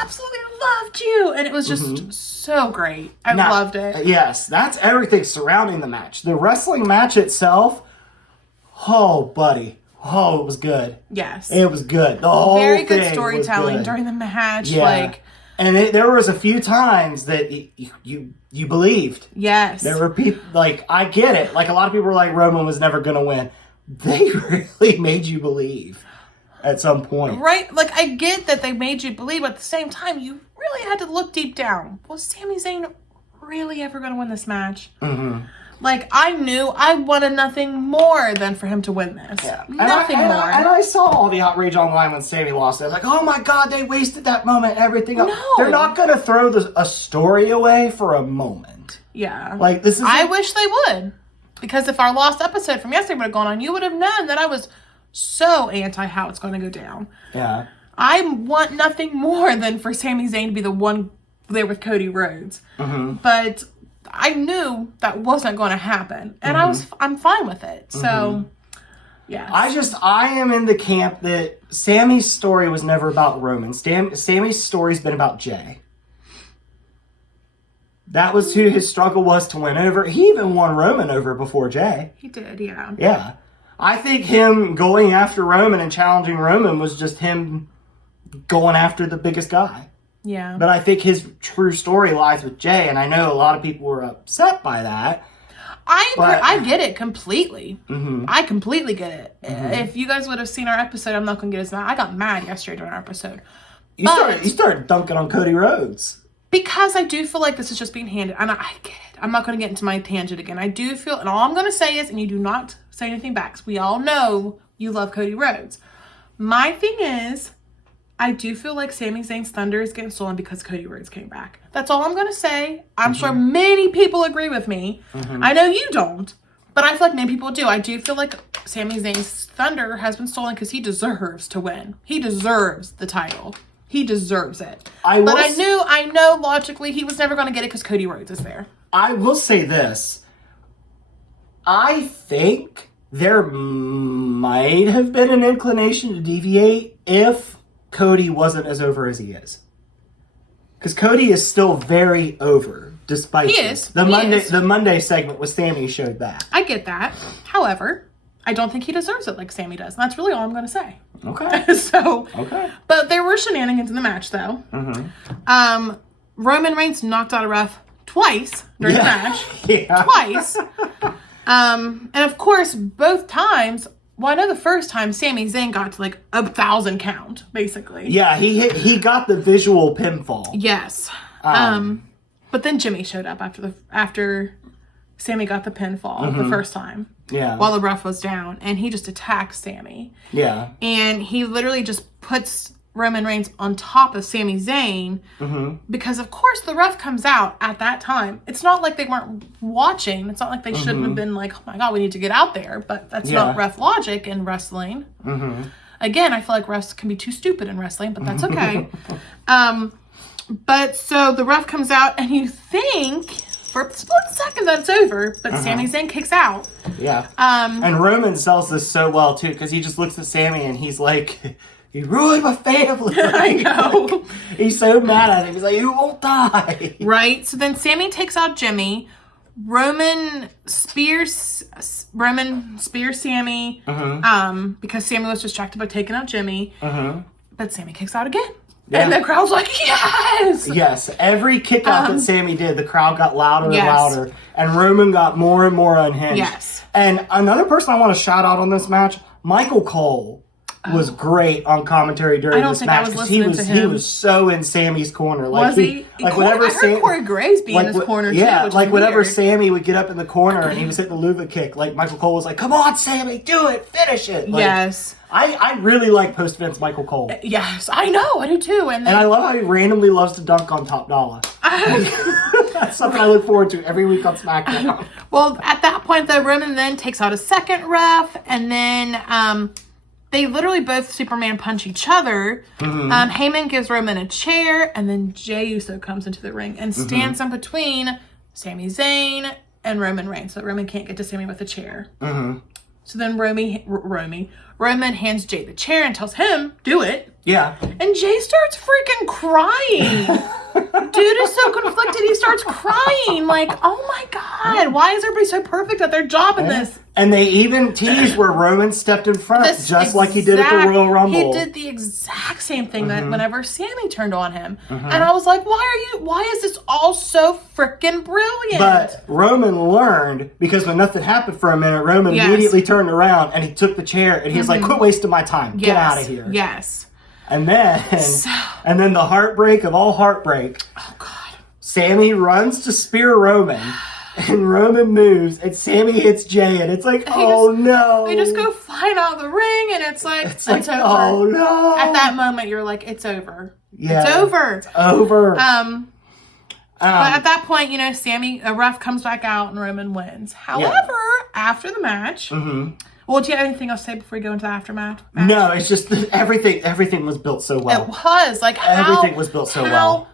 absolutely loved you. And it was just so great. I loved it. Yes. That's everything surrounding the match. The wrestling match itself, oh, buddy. Oh, it was good. Yes. It was good. The whole Very thing good storytelling during the match. Yeah. Like, and there was a few times that you believed. Yes. There were people, like, I get it. Like, a lot of people were like, Roman was never going to win. They really made you believe at some point. Right? Like, I get that they made you believe, but at the same time, you really had to look deep down. Was Sami Zayn really ever going to win this match? Like, I knew I wanted nothing more than for him to win this. Yeah. Nothing more. And I saw all the outrage online when Sami lost. I was like, oh my God, they wasted that moment, everything else. No. They're not going to throw a story away for a moment. Yeah. Like, this is... I wish they would. Because if our lost episode from yesterday would have gone on, you would have known that I was so anti how it's going to go down. Yeah. I want nothing more than for Sami Zayn to be the one there with Cody Rhodes. But I knew that wasn't going to happen, and I'm fine with it. So, yeah. I am in the camp that Sammy's story was never about Roman. Sammy's story's been about Jay. That was who his struggle was to win over. He even won Roman over before Jay. He did, yeah. Yeah. I think him going after Roman and challenging Roman was just him going after the biggest guy. Yeah. But I think his true story lies with Jay, and I know a lot of people were upset by that. I get it completely. I completely get it. If you guys would have seen our episode, I'm not going to get as mad. I got mad yesterday during our episode. You started dunking on Cody Rhodes. Because I do feel like this is just being handed. And I get it. I'm not going to get into my tangent again. I do feel, and all I'm going to say is, and you do not say anything back, 'cause we all know you love Cody Rhodes. My thing is, I do feel like Sami Zayn's thunder is getting stolen because Cody Rhodes came back. That's all I'm going to say. I'm sure many people agree with me. I know you don't, but I feel like many people do. I do feel like Sami Zayn's thunder has been stolen because he deserves to win. He deserves the title. He deserves it. I know logically he was never going to get it because Cody Rhodes is there. I will say this. I think there might have been an inclination to deviate if Cody wasn't as over as he is. Because Cody is still very over, despite this. The Monday segment with Sami showed that. I get that. However, I don't think he deserves it like Sami does. And that's really all I'm going to say. Okay. Okay. But there were shenanigans in the match, though. Roman Reigns knocked out a ref twice during the match. Twice. And of course, both times... Well, I know the first time Sami Zayn got to like 1,000 count, basically. Yeah, he got the visual pinfall. Yes. But then Jimmy showed up after Sami got the pinfall the first time. Yeah. While the ref was down, and he just attacked Sami. Yeah. And he literally just puts Roman Reigns on top of Sami Zayn because, of course, the ref comes out at that time. It's not like they weren't watching. It's not like they shouldn't have been like, oh my God, we need to get out there. But that's not ref logic in wrestling. Again, I feel like refs can be too stupid in wrestling, but that's okay. But so the ref comes out and you think for a split second that it's over, but Sami Zayn kicks out. Yeah. And Roman sells this so well, too, because he just looks at Sami and he's like... You ruined my family. I know. He's so mad at him. He's like, you won't die. Right. So then Sami takes out Jimmy. Roman spears Sami. Because Sami was distracted by taking out Jimmy. But Sami kicks out again. Yeah. And the crowd's like, yes! Yes. Every kick out that Sami did, the crowd got louder and louder. And Roman got more and more unhinged. Yes. And another person I want to shout out on this match, Michael Cole. Was great on commentary during this match because he was so in Sami's corner. Like was he? Like whenever I heard Corey Graves be in his corner too. Yeah, which like whenever weird. Sami would get up in the corner and he was hitting the Luva kick, like Michael Cole was like, "Come on, Sami, do it, finish it." Like, yes, I really like post Vince Michael Cole. Yes, I know, I do too. And I love how he randomly loves to dunk on Top Dollar. That's something I look forward to every week on SmackDown. Well, at that point, though, Roman then takes out a second ref, and then they literally both Superman punch each other. Heyman gives Roman a chair, and then Jey Uso comes into the ring and stands in between Sami Zayn and Roman Reigns, so that Roman can't get to Sami with a chair. So then Roman hands Jey the chair and tells him, do it. Yeah. And Jey starts freaking crying. Dude is so conflicted, he starts crying. Like, oh my God, why is everybody so perfect at their job in this? And they even teased where Roman stepped in front, like he did at the Royal Rumble. He did the exact same thing that whenever Sami turned on him. And I was like, why is this all so freaking brilliant? But Roman learned, because when nothing happened for a minute, Roman immediately turned around and he took the chair and he was like, quit wasting my time. Get out of here. Yes. And then the heartbreak of all heartbreak. Oh God. Sami runs to spear Roman. And Roman moves, and Sami hits Jey, and it's like, no. They just go flying out of the ring, and it's like over. Oh, no. At that moment, you're like, it's over. Yeah. It's over. It's over. But at that point, Sami, a ref comes back out, and Roman wins. However, after the match... Well, do you have anything else to say before we go into the aftermath? No, it's just everything was built so well. It was. Like, everything was built so well.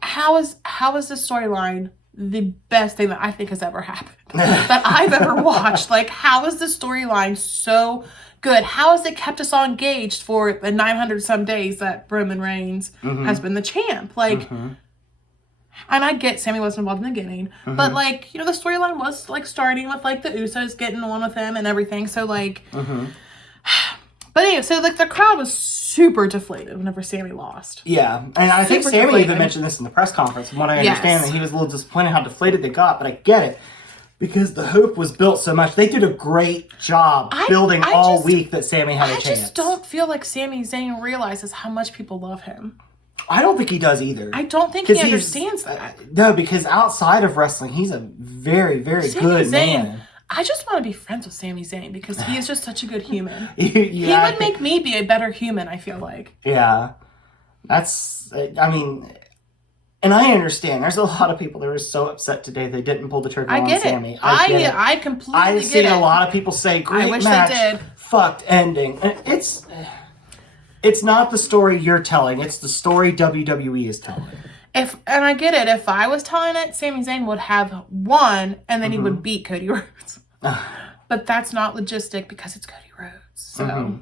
How is the storyline the best thing that I think has ever happened that I've ever watched? Like, how is the storyline so good? How has it kept us all engaged for the 900 some days that Roman Reigns has been the champ? Like, and I get Sami wasn't involved in the beginning, but like, the storyline was like starting with like the Usos getting on with him and everything. So like, but anyway, so like the crowd was super deflated whenever Sami lost. Yeah, and I think Sami even mentioned this in the press conference. From what I understand, that he was a little disappointed how deflated they got, but I get it. Because the hope was built so much. They did a great job building all week that Sami had a chance. I just don't feel like Sami Zayn realizes how much people love him. I don't think he does either. I don't think he understands that. No, because outside of wrestling, he's a very, very good man. I just want to be friends with Sami Zayn because he is just such a good human. He would make me be a better human, I feel like. Yeah. And I understand. There's a lot of people that are so upset today they didn't pull the trigger on Sami. I completely get it. I've seen a lot of people say, great match, they did. Fucked ending. And it's not the story you're telling. It's the story WWE is telling. And I get it. If I was telling it, Sami Zayn would have won, and then he would beat Cody Rhodes. But that's not logistic because it's Cody Rhodes. So,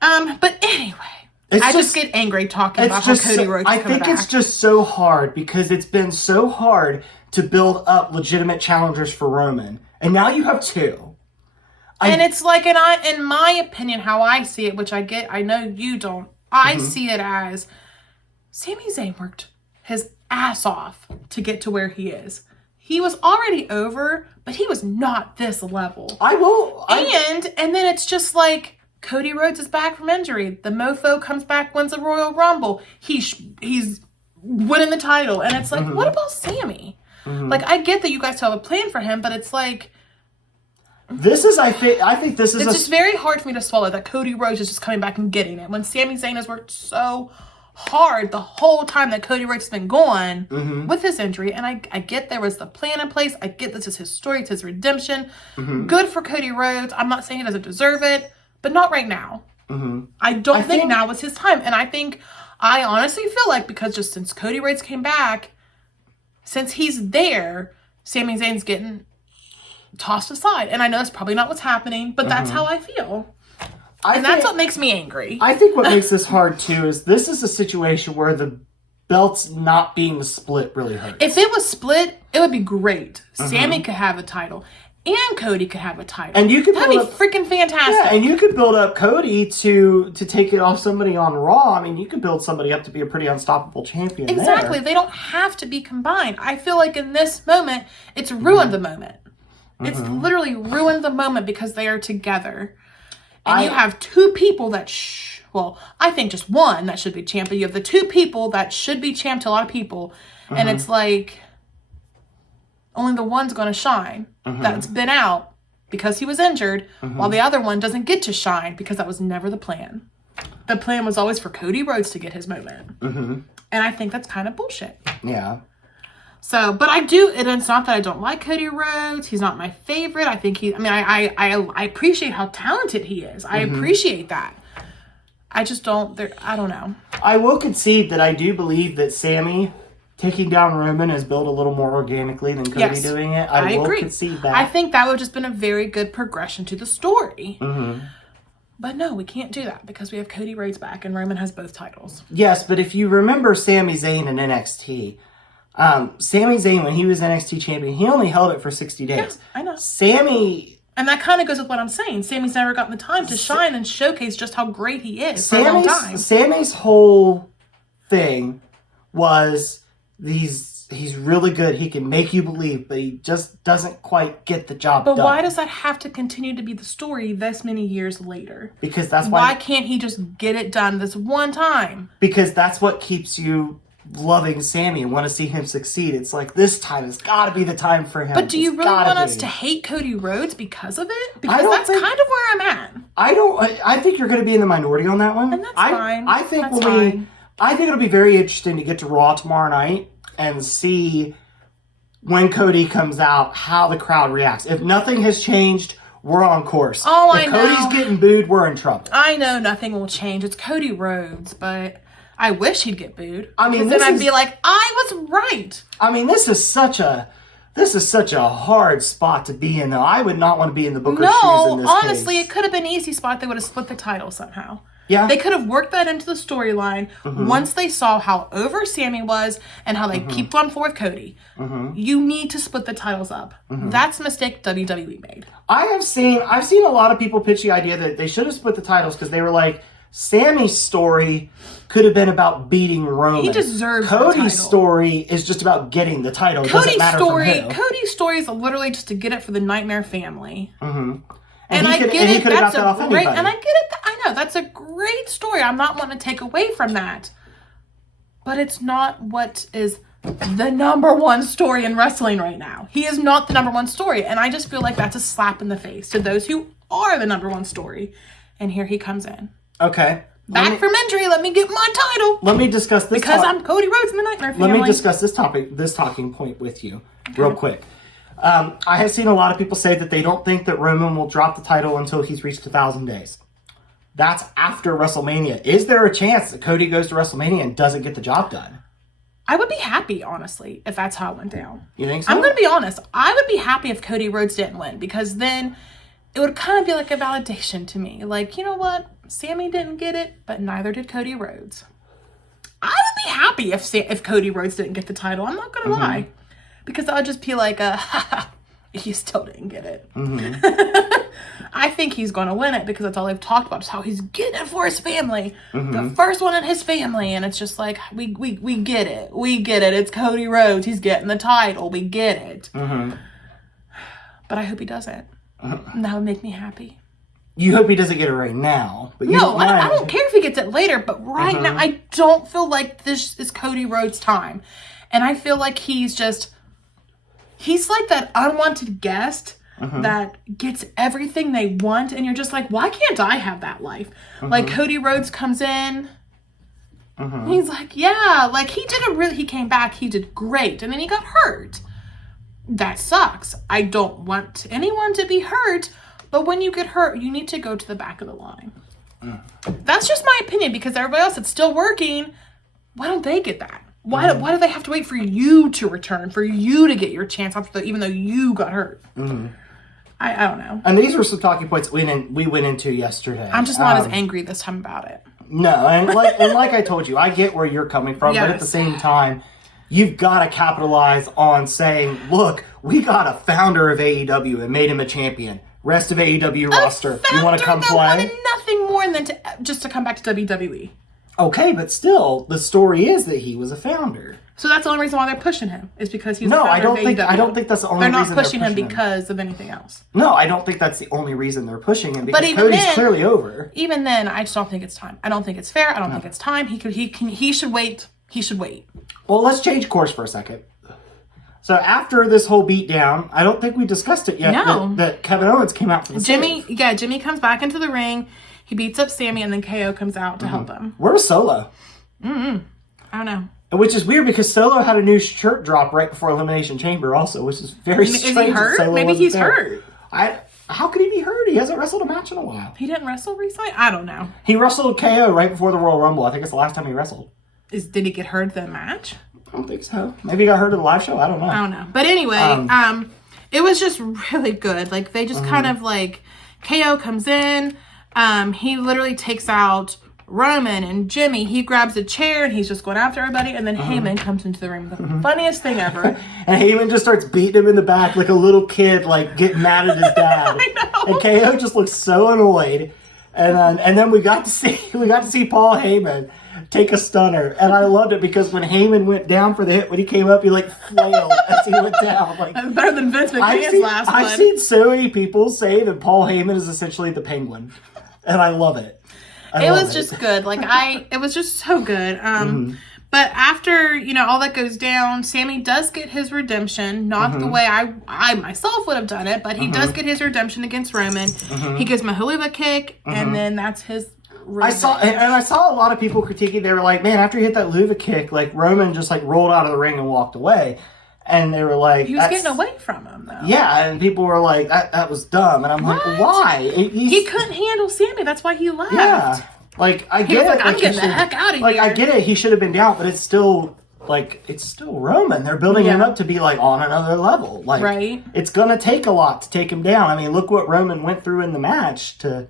but anyway, I just get angry talking about how Cody Rhodes. I think it's just so hard because it's been so hard to build up legitimate challengers for Roman, and now you have two. And it's like, in my opinion, how I see it, which I know you don't. I see it as Sami Zayn worked his ass off to get to where he is. He was already over, but he was not this level. And then it's just like Cody Rhodes is back from injury. The mofo comes back, wins the Royal Rumble. He's winning the title, and it's like, what about Sami? Like, I get that you guys still have a plan for him, but it's like, I think this is it's just very hard for me to swallow that Cody Rhodes is just coming back and getting it when Sami Zayn has worked so hard the whole time that Cody Rhodes has been gone with his injury. And I get there was the plan in place. I get this is his story. It's his redemption. Good for Cody Rhodes. I'm not saying he doesn't deserve it, but not right now. I don't think now was his time. And I honestly feel like because just since Cody Rhodes came back, since he's there, Sami Zayn's getting tossed aside. And I know that's probably not what's happening, but that's how I feel. That's what makes me angry. I think what makes this hard, too, is this is a situation where the belts not being split really hurts. If it was split, it would be great. Sami could have a title, and Cody could have a title. And you could That'd be freaking fantastic. Yeah, and you could build up Cody to take it off somebody on Raw. I mean, you could build somebody up to be a pretty unstoppable champion. Exactly. They don't have to be combined. I feel like in this moment, it's ruined the moment. It's literally ruined the moment because they are together. And you have two people that, I think just one that should be champ, but you have the two people that should be champ to a lot of people. And it's like, only the one's going to shine that's been out because he was injured, while the other one doesn't get to shine because that was never the plan. The plan was always for Cody Rhodes to get his moment. And I think that's kind of bullshit. Yeah. So, but I do, and it's not that I don't like Cody Rhodes. He's not my favorite. I think I appreciate how talented he is. I appreciate that. I just don't, I don't know. I will concede that I do believe that Sami taking down Roman is built a little more organically than Cody doing it. I will agree. Concede that. I think that would have just been a very good progression to the story. But no, we can't do that because we have Cody Rhodes back and Roman has both titles. Yes, but if you remember Sami Zayn in NXT, Sami Zayn, when he was NXT champion, he only held it for 60 days. Yeah, I know. Sami... And that kind of goes with what I'm saying. Sami's never gotten the time to shine and showcase just how great he is for a long time. Sami's whole thing was he's really good. He can make you believe, but he just doesn't quite get the job done. But why does that have to continue to be the story this many years later? Because that's why... Why can't he just get it done this one time? Because that's what keeps you loving Sami and want to see him succeed. It's like, this time has got to be the time for him. But do you really want us to hate Cody Rhodes because of it? Because that's kind of where I'm at. I think you're going to be in the minority on that one. And that's fine. I think I think it'll be very interesting to get to Raw tomorrow night and see when Cody comes out how the crowd reacts. If nothing has changed, we're on course. Oh, if Cody's getting booed, we're in trouble. I know nothing will change. It's Cody Rhodes, but I wish he'd get booed. I mean, then I'd be like, I was right. I mean, this is such a hard spot to be in, though. I would not want to be in the Booker's shoes in this honestly, case. It could have been an easy spot. They would have split the title somehow. Yeah. They could have worked that into the storyline once they saw how over Sami was and how they keep on forth Cody. You need to split the titles up. That's a mistake WWE made. I've seen a lot of people pitch the idea that they should have split the titles because they were like, Sami's story could have been about beating Roman. He deserves the title. Cody's story is just about getting the title. Cody's story is literally just to get it for the Nightmare family. And I get it. That's a great, and I get it. I know that's a great story. I'm not wanting to take away from that, but it's not what is the number one story in wrestling right now. He is not the number one story, and I just feel like that's a slap in the face to those who are the number one story. And here he comes in. Okay. Back from injury. Let me get my title. Let me discuss this because I'm Cody Rhodes in the Nightmare family. Let me discuss this talking point with you real quick. I have seen a lot of people say that they don't think that Roman will drop the title until he's reached 1,000 days. That's after WrestleMania. Is there a chance that Cody goes to WrestleMania and doesn't get the job done? I would be happy, honestly, if that's how it went down. You think so? I'm going to be honest. I would be happy if Cody Rhodes didn't win because then it would kind of be like a validation to me. Like, you know what? Sami didn't get it, but neither did Cody Rhodes. I would be happy if Cody Rhodes didn't get the title. I'm not going to lie. Because that would just be like he still didn't get it. I think he's going to win it because that's all they've talked about is how he's getting it for his family. The first one in his family. And it's just like, we get it. We get it. It's Cody Rhodes. He's getting the title. We get it. But I hope he doesn't. That would make me happy. You hope he doesn't get it right now. But I don't care if he gets it later. But right now, I don't feel like this is Cody Rhodes' time. And I feel like he's like that unwanted guest that gets everything they want, and you're just like, why can't I have that life? Like Cody Rhodes comes in, and he's like, yeah, like he came back, he did great, and then he got hurt. That sucks. I don't want anyone to be hurt, but when you get hurt, you need to go to the back of the line. That's just my opinion, because everybody else that's still working, why don't they get that? Why do they have to wait for you to return, for you to get your chance even though you got hurt? I don't know. And these were some talking points we went into yesterday. I'm just not as angry this time about it. No, and like I told you, I get where you're coming from, but at the same time, you've got to capitalize on saying, look, we got a founder of AEW and made him a champion. Rest of AEW roster, you want to come play? Wanted nothing more than just to come back to WWE. Okay, but still, the story is that he was a founder. So that's the only reason why they're pushing him, is because he's a founder of AEW. I don't think that's the only reason they're not pushing him because of anything else. No, I don't think that's the only reason they're pushing him, because Cody's clearly over. Even then, I just don't think it's time. I don't think it's fair. I don't think it's time. He should wait. He should wait. Well, let's change course for a second. So after this whole beatdown, I don't think we discussed it yet. No. That Kevin Owens came out for the Jimmy. save. Yeah, Jimmy comes back into the ring. He beats up Sami, and then KO comes out to help him. Where's Solo? I don't know. Which is weird, because Solo had a new shirt drop right before Elimination Chamber also, which is very strange. Is he hurt? Maybe he's hurt. How could he be hurt? He hasn't wrestled a match in a while. He didn't wrestle recently? I don't know. He wrestled KO right before the Royal Rumble. I think it's the last time he wrestled. Did he get hurt in the match? I don't think so. Maybe he got hurt at the live show. I don't know. But anyway, it was just really good. Like, they just kind of like, KO comes in. He literally takes out Roman and Jimmy. He grabs a chair and he's just going after everybody. And then Heyman comes into the ring. The funniest thing ever. And Heyman just starts beating him in the back like a little kid, like getting mad at his dad. I know. And KO just looks so annoyed. And then we got to see Paul Heyman take a stunner, and I loved it because when Heyman went down for the hit, when he came up, he like flailed as he went down. Like, better than Vince McMahon's last one. I've seen so many people say that Paul Heyman is essentially the Penguin, and I love it. It was just good. Like it was just so good. But after, all that goes down, Sami does get his redemption. Not the way I myself would have done it, but he does get his redemption against Roman. He gives him a Helluva kick, and then that's his revenge. I saw a lot of people critiquing. They were like, man, after he hit that Helluva kick, like Roman just like rolled out of the ring and walked away. And they were like... He was getting away from him, though. Yeah, and people were like, that was dumb. And I'm like, why? He couldn't handle Sami. That's why he left. Yeah. Like, I get it. Like, I'm getting the heck out of here. Like, I get it. He should have been down, but it's still, it's still Roman. They're building him up to be, like, on another level. Like, right. It's going to take a lot to take him down. I mean, look what Roman went through in the match to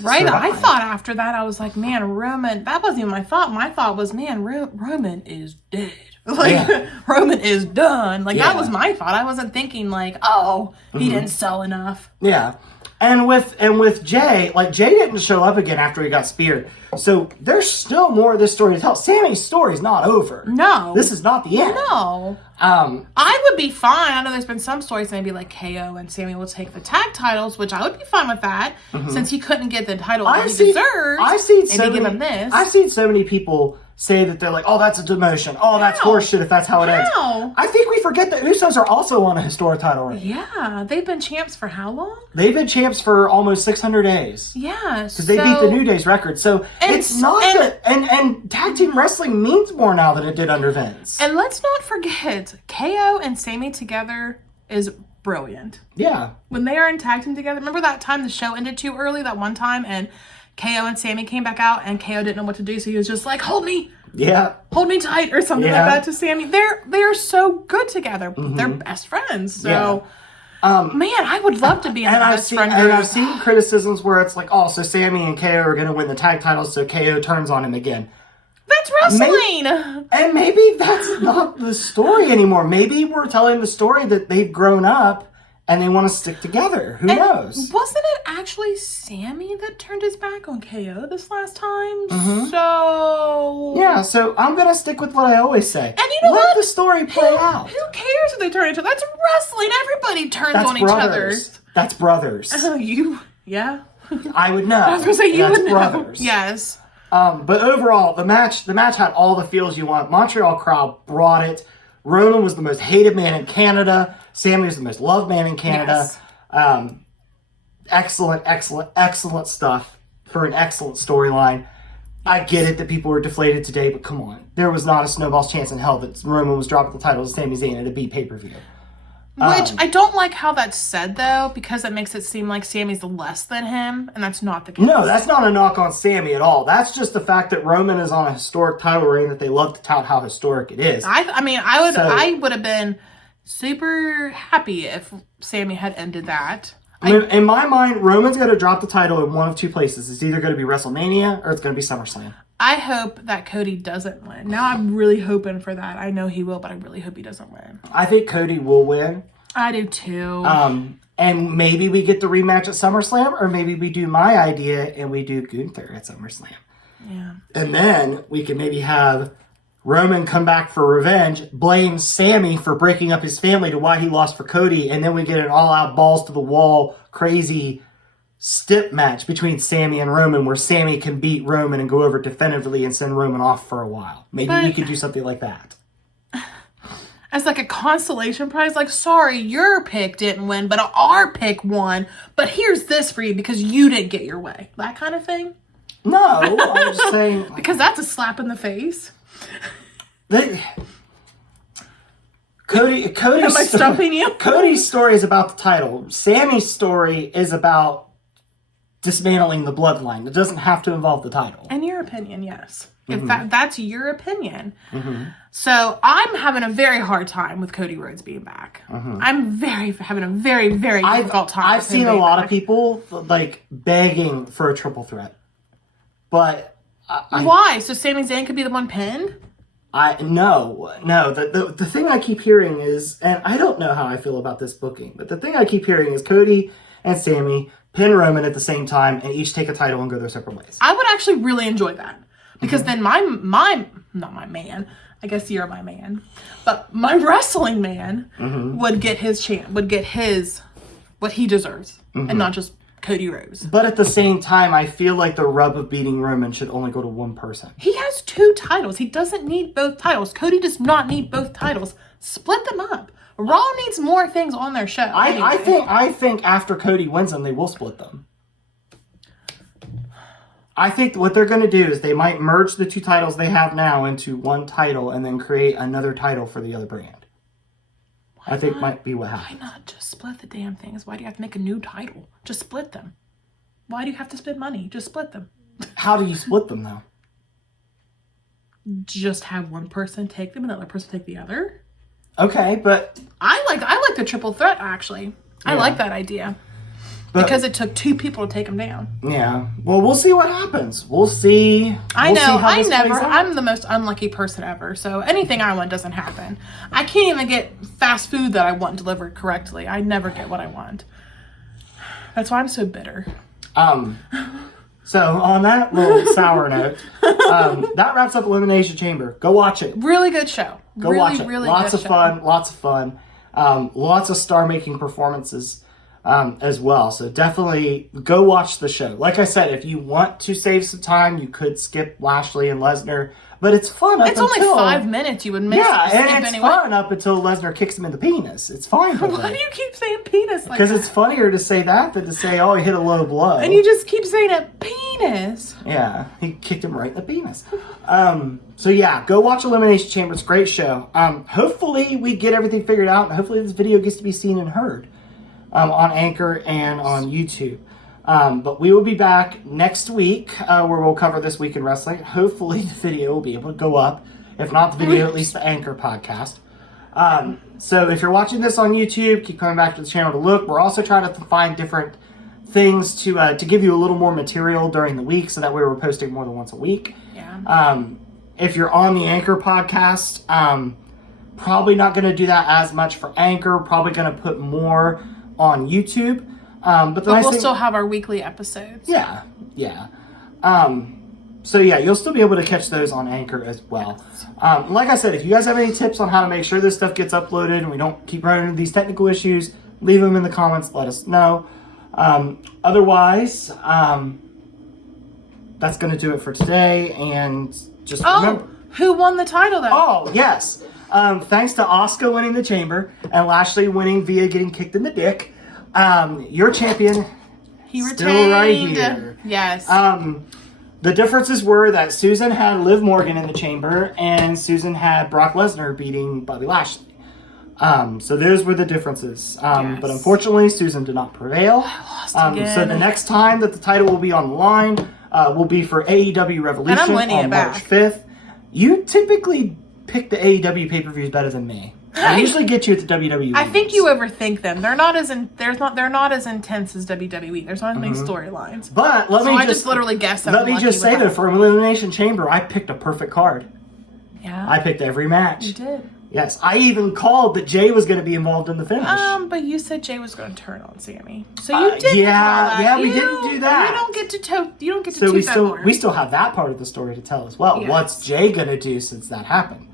right. survive. I thought after that, I was like, man, Roman... That wasn't even my thought. My thought was, man, Roman is dead. Like, Roman is done. Like, that was my thought. I wasn't thinking, like, oh, he didn't sell enough. Yeah. And with Jay, like, Jay didn't show up again after he got speared. So there's still more of this story to tell. Sami's story's not over. No. This is not the end. No. I would be fine. I know there's been some stories maybe like KO and Sami will take the tag titles, which I would be fine with that, since he couldn't get the title that he deserves. I've seen so many people say that they're like, oh, that's a demotion. Oh, that's horseshit if that's how it ends. I think we forget that Usos are also on a historic title right. Yeah. They've been champs for how long? They've been champs for almost 600 days. Yeah. Because they beat the New Day's record. So it's not that... And tag team wrestling means more now than it did under Vince. And let's not forget, KO and Sami together is brilliant. Yeah. When they are in tag team together, remember that time the show ended too early, that one time, and KO and Sami came back out, and KO didn't know what to do, so he was just like, hold me. Yeah. Hold me tight, or something like that to Sami. They're so good together. They're best friends. So, man, I would love to be in a best friend group. And I've seen criticisms where it's like, oh, so Sami and KO are going to win the tag titles, so KO turns on him again. That's wrestling! And maybe that's not the story anymore. Maybe we're telling the story that they've grown up and they want to stick together. Who knows? Wasn't it actually Sami that turned his back on KO this last time? So... Yeah, so I'm going to stick with what I always say. And you know what? Let the story play out. Who cares if they turn each other? That's wrestling. Everybody turns on each other. That's brothers. Yeah. I would know. I was going to say you would know. Brothers. Yes. But overall, the match had all the feels you want. Montreal crowd brought it. Roman was the most hated man in Canada. Sami was the most loved man in Canada. Yes. Excellent stuff for an excellent storyline. I get it that people were deflated today, but come on. There was not a snowball's chance in hell that Roman was dropping the title to Sami Zayn at a B pay-per-view. Which I don't like how that's said, though, because it makes it seem like Sami's less than him, and that's not the case. No, that's not a knock on Sami at all. That's just the fact that Roman is on a historic title reign that they love to tout how historic it is. I would have been super happy if Sami had ended that. In my mind, Roman's going to drop the title in one of two places. It's either going to be WrestleMania or it's going to be SummerSlam. I hope that Cody doesn't win. Now I'm really hoping for that. I know he will, but I really hope he doesn't win. I think Cody will win. I do too. And maybe we get the rematch at SummerSlam, or maybe we do my idea and we do Gunther at SummerSlam. Yeah. And then we can maybe have Roman come back for revenge, blame Sami for breaking up his family to why he lost for Cody, and then we get an all-out balls-to-the-wall, crazy stip match between Sami and Roman where Sami can beat Roman and go over definitively and send Roman off for a while. Maybe we could do something like that. As like a consolation prize, like, sorry, your pick didn't win, but our pick won, but here's this for you because you didn't get your way. That kind of thing? No, I'm just saying... Because that's a slap in the face. Cody's Am I stumping you? Cody's story is about the title. Sami's story is about dismantling the bloodline. It doesn't have to involve the title. In your opinion, yes. If that's your opinion. So I'm having a very hard time with Cody Rhodes being back. I'm having a very, very difficult time. I've seen a lot of people like begging for a triple threat. But why? So Sami Zayn could be the one pinned? No. The thing I keep hearing is, and I don't know how I feel about this booking, but the thing I keep hearing is Cody and Sami pin Roman at the same time and each take a title and go their separate ways. I would actually really enjoy that. Because then not my man, I guess you're my man, but my wrestling man would get his chance, would get what he deserves, and not just Cody Rhodes. But at the same time, I feel like the rub of beating Roman should only go to one person. He has 2 titles. He doesn't need both titles. Cody does not need both titles. Split them up. Raw needs more things on their show. I think after Cody wins them, they will split them. I think what they're going to do is they might merge the 2 titles they have now into one title and then create another title for the other brand. I think might be what happens. Why not just split the damn things? Why do you have to make a new title? Just split them. Why do you have to spend money? Just split them. How do you split them, though? Just have one person take them and the other person take the other. Okay, but... I like the triple threat, actually. I like that idea. Because it took 2 people to take him down. Yeah. Well, we'll see what happens. We'll see. I'm the most unlucky person ever. So anything I want doesn't happen. I can't even get fast food that I want delivered correctly. I never get what I want. That's why I'm so bitter. So on that little sour note, that wraps up Elimination Chamber. Go watch it. Really good show. Go watch it. Lots of fun. Lots of star-making performances. As well. So definitely go watch the show. Like I said, if you want to save some time, you could skip Lashley and Lesnar, but it's fun up until... It's only 5 minutes you would miss. Yeah, and it's fun up until Lesnar kicks him in the penis. It's fine. Why do you keep saying penis like that? Because it's funnier to say that than to say, oh, he hit a low blow. And you just keep saying it, penis. Yeah, he kicked him right in the penis. So yeah, go watch Elimination Chamber. It's a great show. Hopefully we get everything figured out, and hopefully this video gets to be seen and heard. On Anchor and on YouTube. But we will be back next week where we'll cover This Week in Wrestling. Hopefully the video will be able to go up. If not the video, at least the Anchor podcast. So if you're watching this on YouTube, keep coming back to the channel to look. We're also trying to find different things to give you a little more material during the week, so that way we're posting more than once a week. Yeah. If you're on the Anchor podcast, probably not going to do that as much for Anchor. Probably going to put more on YouTube. But we'll still have our weekly episodes. Yeah. So yeah, you'll still be able to catch those on Anchor as well. Like I said, if you guys have any tips on how to make sure this stuff gets uploaded and we don't keep running into these technical issues, leave them in the comments. Let us know. Otherwise, that's going to do it for today. And just remember... Who won the title though? Oh, yes. Thanks to Asuka winning the chamber and Lashley winning via getting kicked in the dick. Your champion, He retained. still right here. Yes. The differences were that Susan had Liv Morgan in the chamber, and Susan had Brock Lesnar beating Bobby Lashley. So those were the differences. Yes. But unfortunately, Susan did not prevail. So the next time that the title will be on the line will be for AEW Revolution on March 5th. You typically pick the AEW pay-per-views better than me. I usually get you at the WWE. I think you overthink them. They're not as intense as WWE. There's not as many storylines. But I just literally guessed. Let me just say though, for Elimination Chamber, I picked a perfect card. Yeah. I picked every match. You did. Yes, I even called that Jay was going to be involved in the finish. But you said Jay was going to turn on Sammy, so you didn't. Yeah, we didn't do that. You don't get to toot So we that still have that part of the story to tell as well. Yes. What's Jay going to do since that happened?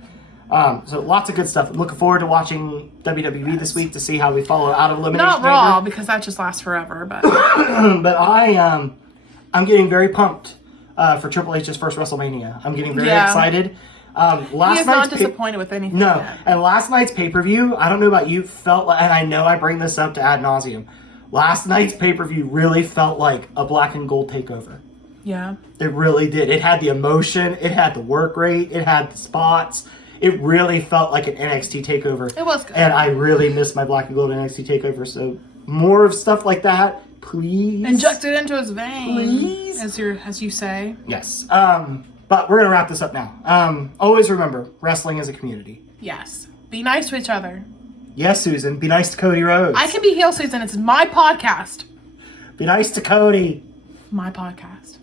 So lots of good stuff. I'm looking forward to watching WWE this week to see how we follow out of Elimination Not Chamber. Raw, because that just lasts forever. But But I'm getting very pumped for Triple H's first WrestleMania. I'm getting very excited. He is not disappointed with anything. No, yet. and last night's pay-per-view, I don't know about you, felt like, and I know I bring this up to ad nauseum, last night's pay-per-view really felt like a black and gold takeover. Yeah. It really did. It had the emotion, it had the work rate, it had the spots. It really felt like an NXT takeover. It was good. And I really miss my black and gold NXT takeover, so more of stuff like that, please. Inject it into his veins. Please. As you say. Yes. But we're going to wrap this up now. Always remember, wrestling is a community. Yes. Be nice to each other. Yes, Susan. Be nice to Cody Rhodes. I can be heel, Susan. It's my podcast. Be nice to Cody. My podcast.